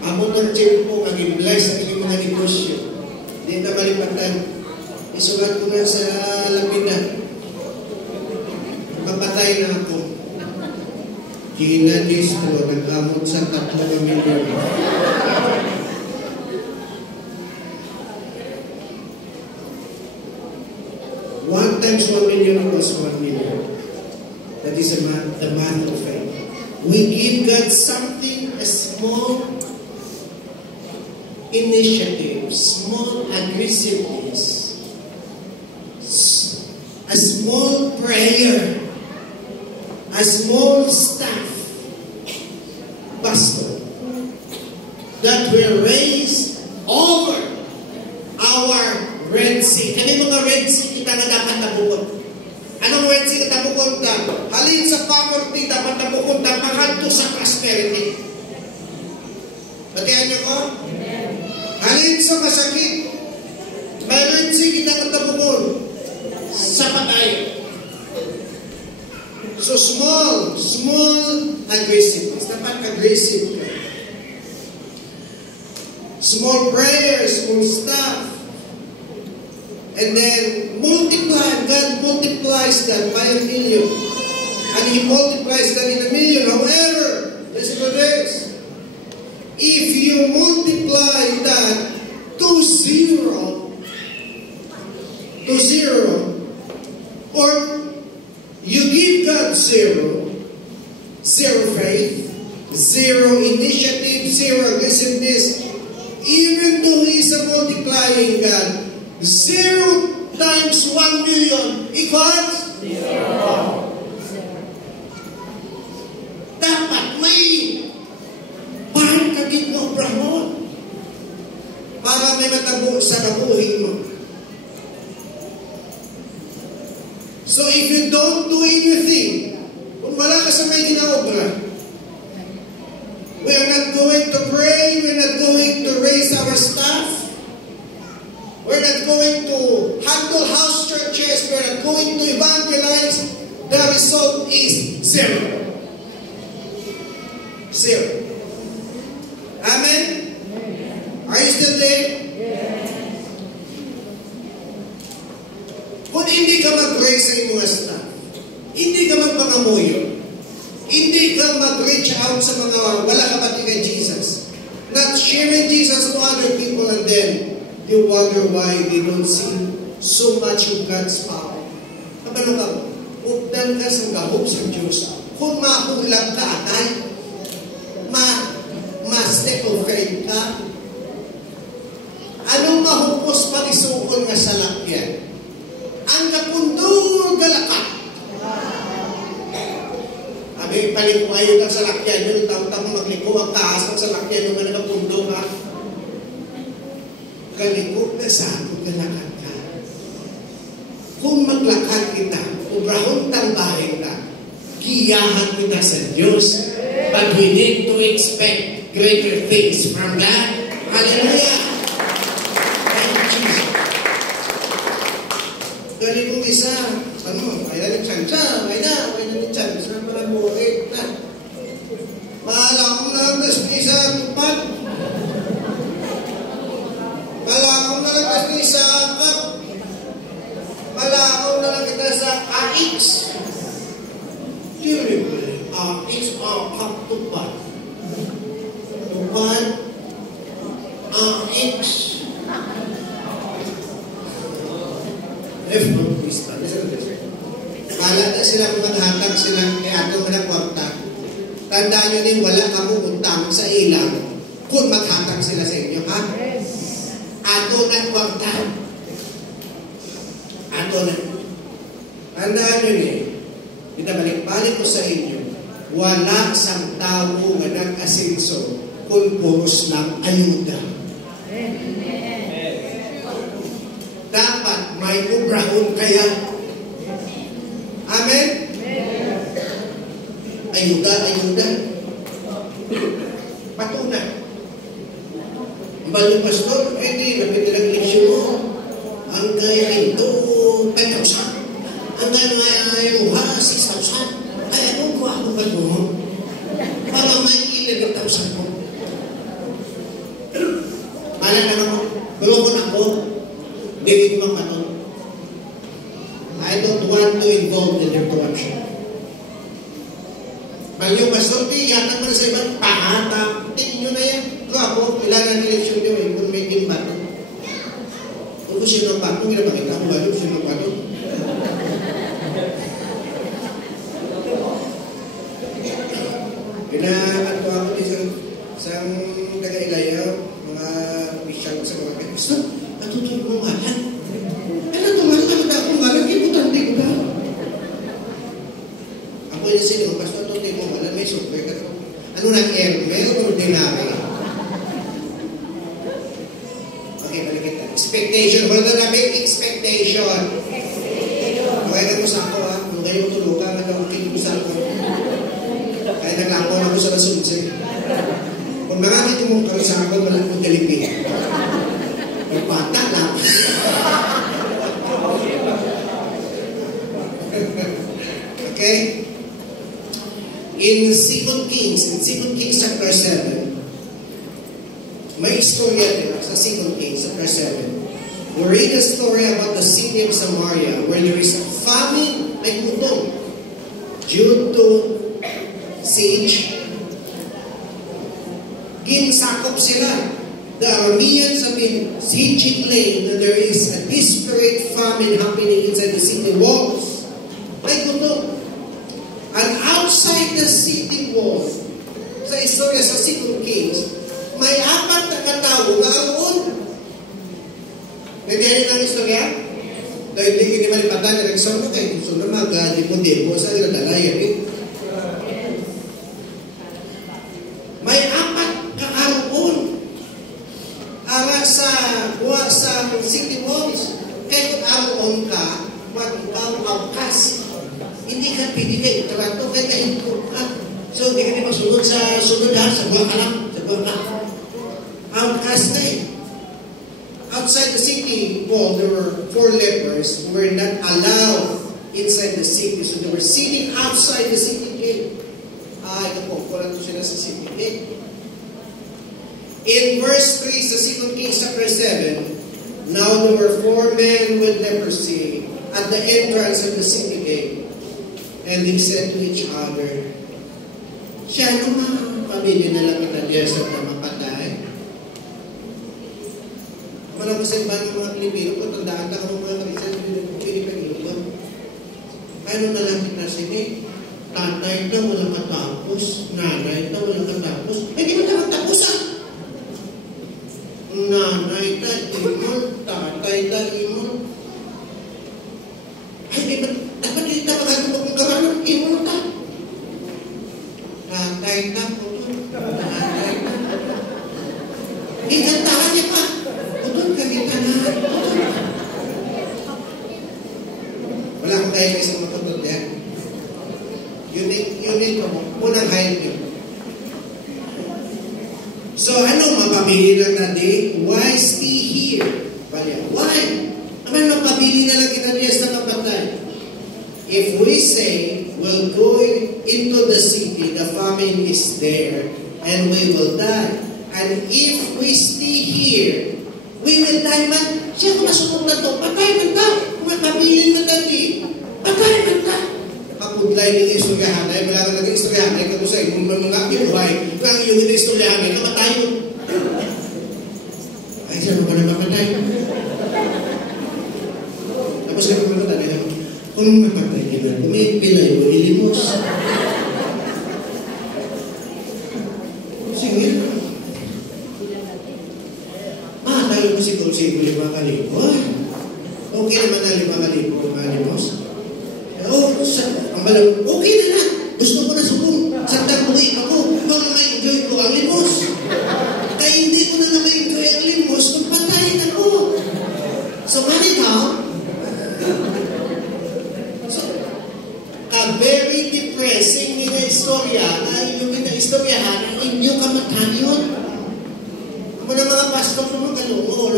Amo ng check po, maging bless ang inyong mga negosyo. Hindi na malipatan. Isulat ko na sa lapidan. mapatay na ako. Kinadistro, nag-amot sa 3 milyon. 1 times 1 million equals 1 million. That is the math of faith. We give God something, a small initiative, small aggressiveness, a small prayer, a small staff, pastor, that will raise over our Red Sea. Kami mga Red Sea, kita na dapat nabukod. Anong Red Sea kita nabukod ka? Halin sa poverty, dapat nabukod ka, makanto sa prosperity. Batihan niyo ko? Halin sa masakit, may Red Sea kita nabukod sa pag-ayo. So small aggressiveness. Dapat aggressive ka. Small prayers, small stuff. And then multiply. God multiplies that by 1 million. And He multiplies that in 1 million. However, listen to this. If you multiply that to zero, or you give God zero faith, zero initiative, zero aggressiveness, even though He is a multiplying God, 0 times 1 million equals 0. Dapat may parang kagit mo, Abraham, para may matabo sa kabuhi mo. So if you don't do anything, kung wala ka sa may ginaobra, we are not going to pray, we are not going to raise our staff, we're not going to handle house churches, we're not going to evangelize, the result is 0. Amen? Are you still there? Kung hindi ka mag-raise sa iyong mga staff, hindi ka magpangamuyo, hindi ka mag-reach out sa mga wala kapatid kay Jesus, not sharing Jesus to other people, and then you wonder why we don't see so much of God's power. Kapano ka, updan ka sa gahop sa Diyos. Kung mahulag ka atay, ma-step of faith ka, anong mahupos pag-isukol nga sa lakyan? Ang kapundong galakat. Abi, paliko kayo ka sa lakyan yun, tawag-tawag magliko, ang taas sa lakyan yung nga nagapundong ka. Kaliko na sa ako galakat ka. Kung maglakad kita, ubrahon tambahin ka, giyahan kita sa Diyos, but we need to expect greater things from God. Hallelujah! Galing kong isa, kaya na tsansya, kaya na tsansya, para buhay na. Mahala akong nalagas ni isa tupad. Mahala akong nalagas ni isa akap. Mahala akong nalagas sa AX. Terrible. AX, akap, tupad. Tupad, AX. Kala na sila kung maghatag sila kay ato mga kwarta. Tandaan nyo din, wala ka utang sa ilang kung maghatag sila sa inyo, ha? Ato na kwarta. Ato na. Tandaan nyo din, pinabalik-balik ko sa inyo, wala sang tao nga nag-asinso kung puros lang ayuda. Dapat may ubrahon kaya. Amen? Ayuda. Patunay. Ibang pastor, hindi, napitilang leksyon mo. Ang kaya ito, 5,000. Ang kaya ayaw ha, 6,000. Ay, anong kuha ko ba ito? Para may 11,000 ko. Malang naman, gulokon ako. Hindi ko mapanon. I don't want to involve in their corruption. Malyong kasulti, yatang man sa ibang pahata. Tingin nyo na yan. Ito ako, kailangan eleksyon nyo kung may timbat. Kung sino ang bato, ginapakita ko ba? Sino ang bato? Pinakanto ako isang taga-ilaya, mga official sa mga gusto, matutulog mo nga lang. Ano ito nga lang, ako nga lang, importante ko ba? Ako yung sino, basta tutin mo nga lang, may super ka ito. Ano na, Ermel or Denari? Okay, balik kita. Expectation. Wala na namin, expectation. Okay, na mo sa ako ha. Kung kayo matulugan, nagkakakin mo sa ako. Kaya naglakon ako sa nasunod. Kung nakakita mo kami sa ako, wala kong galipin. Pagpata lang. Okay? In 2 Kings chapter 7, may istorya din sa 2 Kings chapter 7. We read a story about the city of Samaria where there is a famine, may gutom, due to siege. Ginsakop sila. The Arameans have been sieging Lane, and there is a desperate famine happening inside the city walls. May gutom. And outside the city walls, sa istorya sa 2 Kings, may 4 na katao na aroon. Nagdiyan ang istorya? Dahil hindi kinimalipatan na nagsawa kayo. So na magadi mo din mo sa nagdalayan eh. May 4 ka aroon. Ara sa city walls. Kaya kung aroon ka, wag ikaw outcast. Hindi ka pwede kayo trato, kaya kahinto ka. So, hindi ka di masunod sa sunod ha, sa buwan ka lang, sa buwan ka. Outcast na eh. Outside the city wall, there were 4 lepers who were not allowed inside the city. So, they were sitting outside the city gate. Ito po, kulang to sila sa city gate. In verse 3 sa 2 Kings chapter 7, now there were 4 men with leprosy at the entrance of the city gate. And they said to each other, siya naman, pamilya na lang kita Diyos at na mapatay. Malabasin ba ng mga Pilipino ko, tandaan na kami mga Kristiyan, Pilipino ko. Ano na lang kita sige? Tatay na walang katapos, nanay na walang katapos. Hindi mo na katapos ah! Nanay na imol, tatay na imol. Ay, di ba, dapat hindi na makatupag ng karanap, imol ka. Tatay na po to, tatay na. Ikantahan niya pa. Putol ka kita na. Wala akong tayo kasi maputol yan. Unit mo, unang height yun. So, ano mapapili lang natin? Why stay here? Why? Naman mapapili na lang kita niya sa kapatay. If we say, we'll go into the city, the famine is there, and we will die. And if we stay here, we will die man. Siya kung nasunod na to, patay man ka. Kung mapapili na natin, patay man ka. Kapudlay ng istoryahan ay wala ka naging istoryahan ay kapusay kung mga kibuhay kung ang iyong istoryahan ay kamatay mo ay siya mo ka na mapatay tapos ka naman matay kung mapatay ka na may pilay mo ilimos sige tayo mo siguro 5,000 okay naman na 5,000 malimos ang malang, okay na na. Gusto ko na subong. Sandang buhay ako. Kung na-enjoy ko ang limos. Kaya hindi ko na ma-enjoy ang limos kung patayin ako. So, manitaw. So, a very depressing nila istorya na inyong ina-istoryahan ang inyong kamatayon. Ako na mga pastor ko mga kalungo.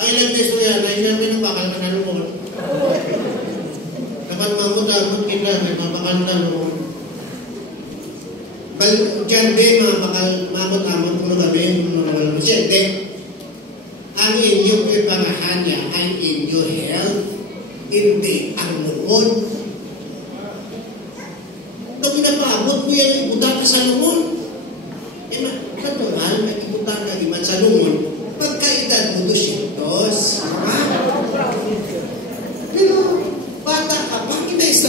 Ay lang na istoryahan na ilang pinabakal ka na lumon. Dapat mamutang kita may mapakanta noon. Diyan din mamutang kung nagabi mga walang masyente. Ang inyong preparahan niya ay inyong health, hindi ang noon. Nung pinapabot mo yan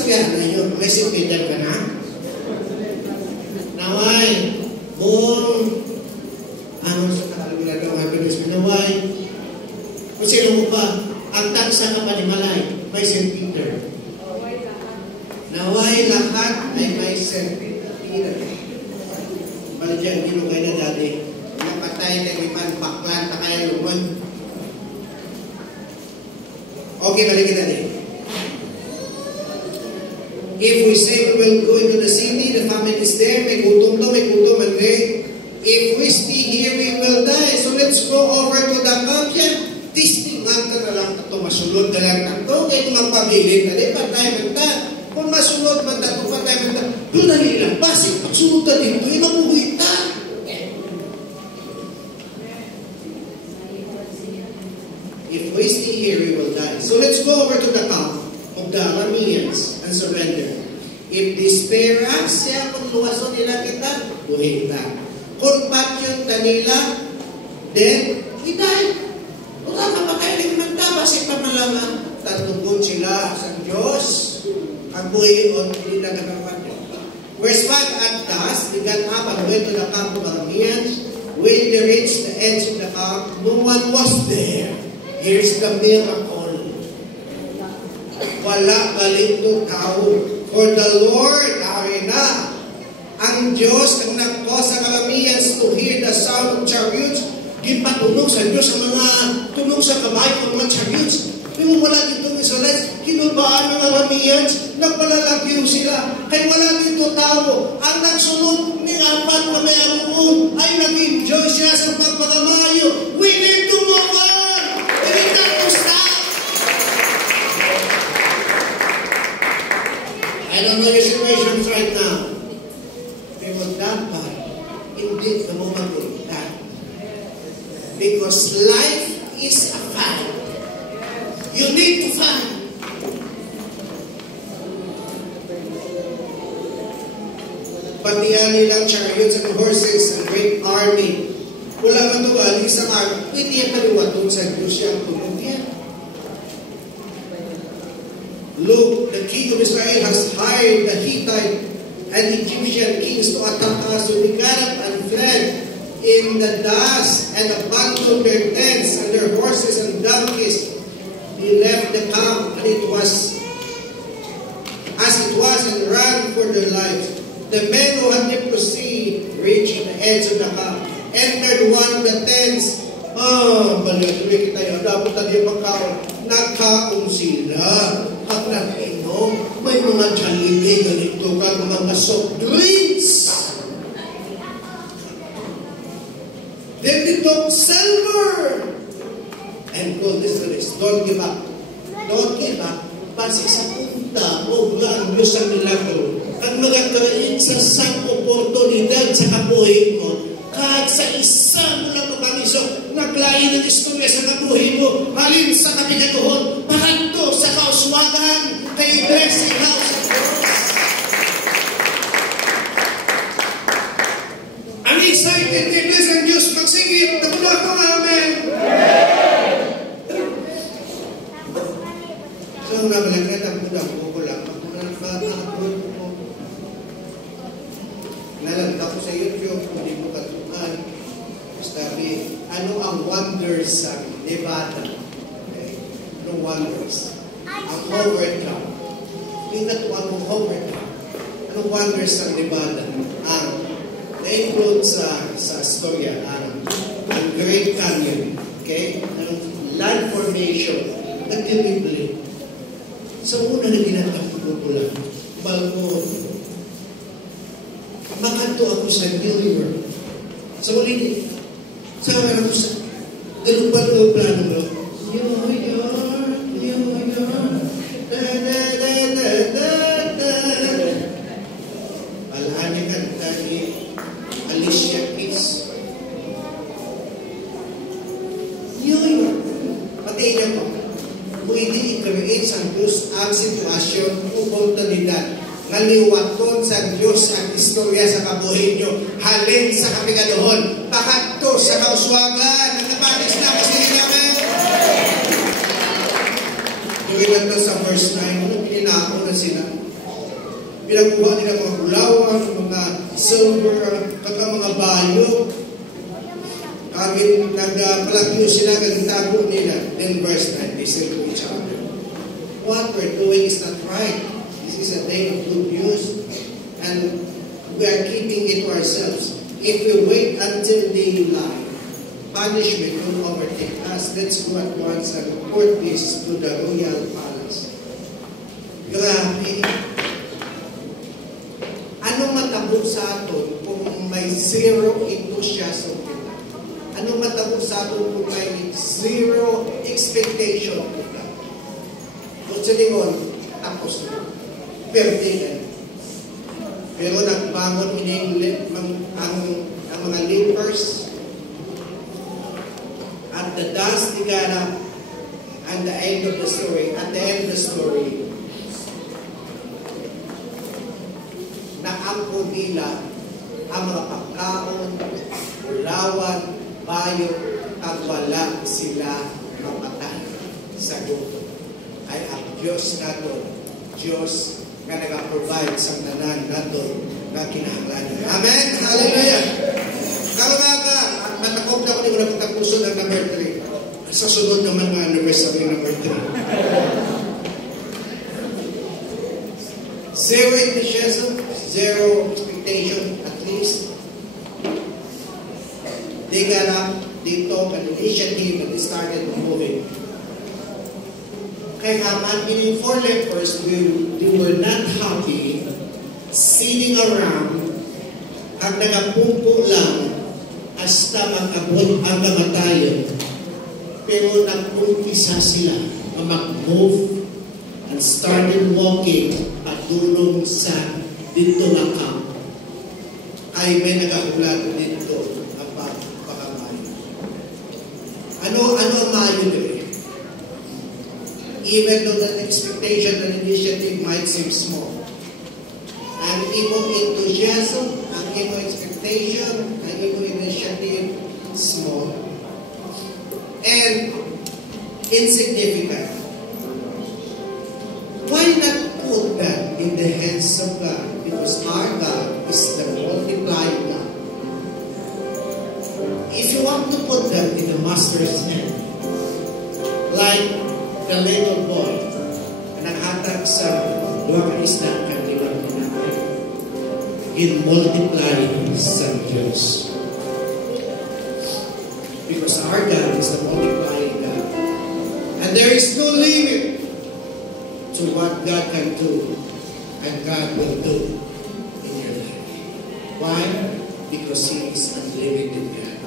kaya na yun. May si Peter ka na? Naway, buong, ano sa nakalimutan ng happiness, naway, kung sino mo ba, ang tansa ka pa ni Malay, may St. Peter. Naway lahat ay may St. Peter. Balik dyan, ginugay na dati. Napatay na iman, baklan, takay luman. Okay, balik kita din. If we say we will go into the city, the famine is there, may gutom to, may gutom, and if we stay here, we will die. So let's go over to the camp. Yan, tistingan ka na lang ito, masulod na lang ito, kaya kung magpabilin na rin, patay man ta. Kung masulod man ta, kung patay man ta, doon na nilang pasig, pagsulod na dito, imabuhi ta. If we stay here, we will die. So let's go over to the camp of the Arameans and surrender. If despair us, siya kung luwason nila kita, buhin ta. Kung patyon ta nila, then we die. Kung kapapakainin man ta, basi pa malaman, tatugon sila sa Diyos, ang buhion, hindi na nakapatyon. Verse 5, at thus, they got up and went to the camp of Arameans. When they reached the edge of the camp, no one was there. Here's the miracle. Wala balito tao. For the Lord, ari na, ang Diyos ang nagcause sa Arameans to hear the sound of chariots. Di pa tunog sa Diyos ang mga tunog sa kabayo ng mga chariots. Pero wala dito ng Israelites, kinulbaan ng Arameans, nagpalalagyo sila. Kaya wala dito tao. Ang nagsunod ni apat na may amuon ay nag-enjoy siya sa pagpagamayo. We need to move on. We need not to stop. I don't know your situations right now. Pero dapat hindi na mo mag-ulitan. Because life is a fight. You need to fight. Patiyan nilang chariots and horses and great army. Wala man ito ba, isang army, pwede yan kaliwatong sa Diyos siyang tulog yan. Look, the king of Israel has hired the Hittite and Egyptian kings to attack us. So they got up and fled in the dust and abandoned their tents and their horses and donkeys. They left the camp and it was as it was and ran for their lives. The men who had left to see reached the edge of the camp, entered one of the tents. Balik kita yun. Dapat tayo magkaon. Nagkaon sila. At nag-inom. May mga Jollibee, ganito ka, mga soft drinks. Then they took silver and gold. This is don't give up. Don't give up. Basi sa punta, o ang Diyos ang milagro. Ang magkakaroon sa sang oportunidad sa kabuhay mo, kahit sa isa mo lang mapamisok, naglain ng istorya sa kabuhay mo, halin sa kapigatuhon, pakanto sa kauswagan, kay blessing house of God. I'm excited, kay blessing Diyos, magsigit, nakuna ko, amen. So, nabalagyan ang budang ko lang, makunan pa, nakatuloy ko. Nalanda ko sa YouTube, kung di mo katuhan. Sabi, ano ang wonders sa Nevada? Okay? Ano wonders? Ang hovercraft. Tingnan ko ang hovercraft. Anong wonders sa Nevada? Ang na-include sa storya, ang Great Canyon. Okay? Ang land formation. Nag-dibibli. Sa una na ginatapos ko lang, balkon. Makanto ako sa New York. Sa ulit, sa ako sa ganun ba ito plano mo? New York, New York, da-da-da-da-da-da. Alaan niya kanta ni Alicia Keys. New York. Pati niya po. Pwede i-create sa Diyos ang sitwasyon, oportunidad. Ngaliwaton sa Diyos ang istorya sa kabuhay nyo. Halin sa kapigadohon. Pakanto sa kauswagan. Ang napanis na ako sa namin. Tuloy lang sa verse 9. Ano pininako na sila? Pinagkuha nila mga bulawan, mga silver, kaya mga bayo. Nagpalagyo sila, nagtago nila. Then verse 9, they say to each other, what we're doing is not right. This is a day of good news. And we are keeping it to ourselves. If we wait until daylight, punishment will overtake us. Let's go at once and report this to the royal palace. Grabe. Anong matabog sa atin kung may zero enthusiasm? Anong matabog sa atin kung may zero expectation? Kung silingon, tapos na. Pwede na. Pero nagbangon ang mga lepers at the dust got up and the end of the story. At the end of the story, naampo nila ang mga pagkaon, ulawan, bayo, at wala sila mapatay sa gutom. Ay ang Diyos nato, Diyos nga nag-provide sa tanan nato na kinahanglan. Amen? Hallelujah! Karon nga, matakop na ako ni muna pagtapuso ng number 3. Sa sunod naman nga anniversary number 3. Zero enthusiasm, zero expectation, at least. They got up, they took an initiative, and they started moving. Kaya nga, in 4 lepers, they were not happy sitting around at nagapumpo lang hasta magkabot ang kamatayon. Pero nag-umpisa sila na mag-move and started walking at dulong sa dito na camp. Ay may nagahulat dito ang pagkakamayo. Ano ang mayo nila? Even though that expectation and initiative might seem small. Ang imong enthusiasm, ang imong expectation, ang imong initiative, small. And insignificant. Why not put that in the hands of God? Because our God is the multiplying God. If you want to put that in the master's hand, like the little boy na naghatag sa duwang isda ang limang pinakay, in multiplying sa Diyos. Because our God is the multiplying God. And there is no limit to what God can do and God will do in your life. Why? Because He is unlimited God.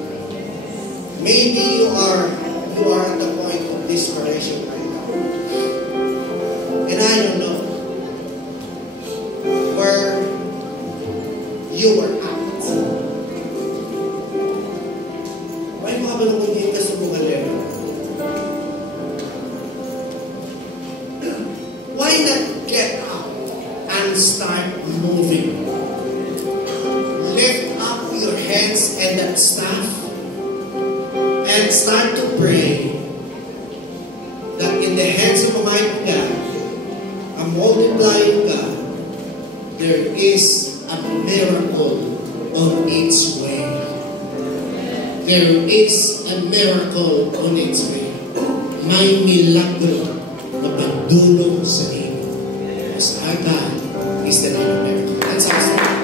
Maybe you are at the point of desperation right now. And I don't know where you were at. Why mo ka ba nung hindi ka subukan lero? Why not get up and start moving? Lift up your hands and that staff and start to pray that in the hands of Almighty God, a multiplying God, there is a miracle on its way. There is a miracle on its way. May milagro na pagdulong sa iyo. Because our God is the God of miracle. Let's ask Him.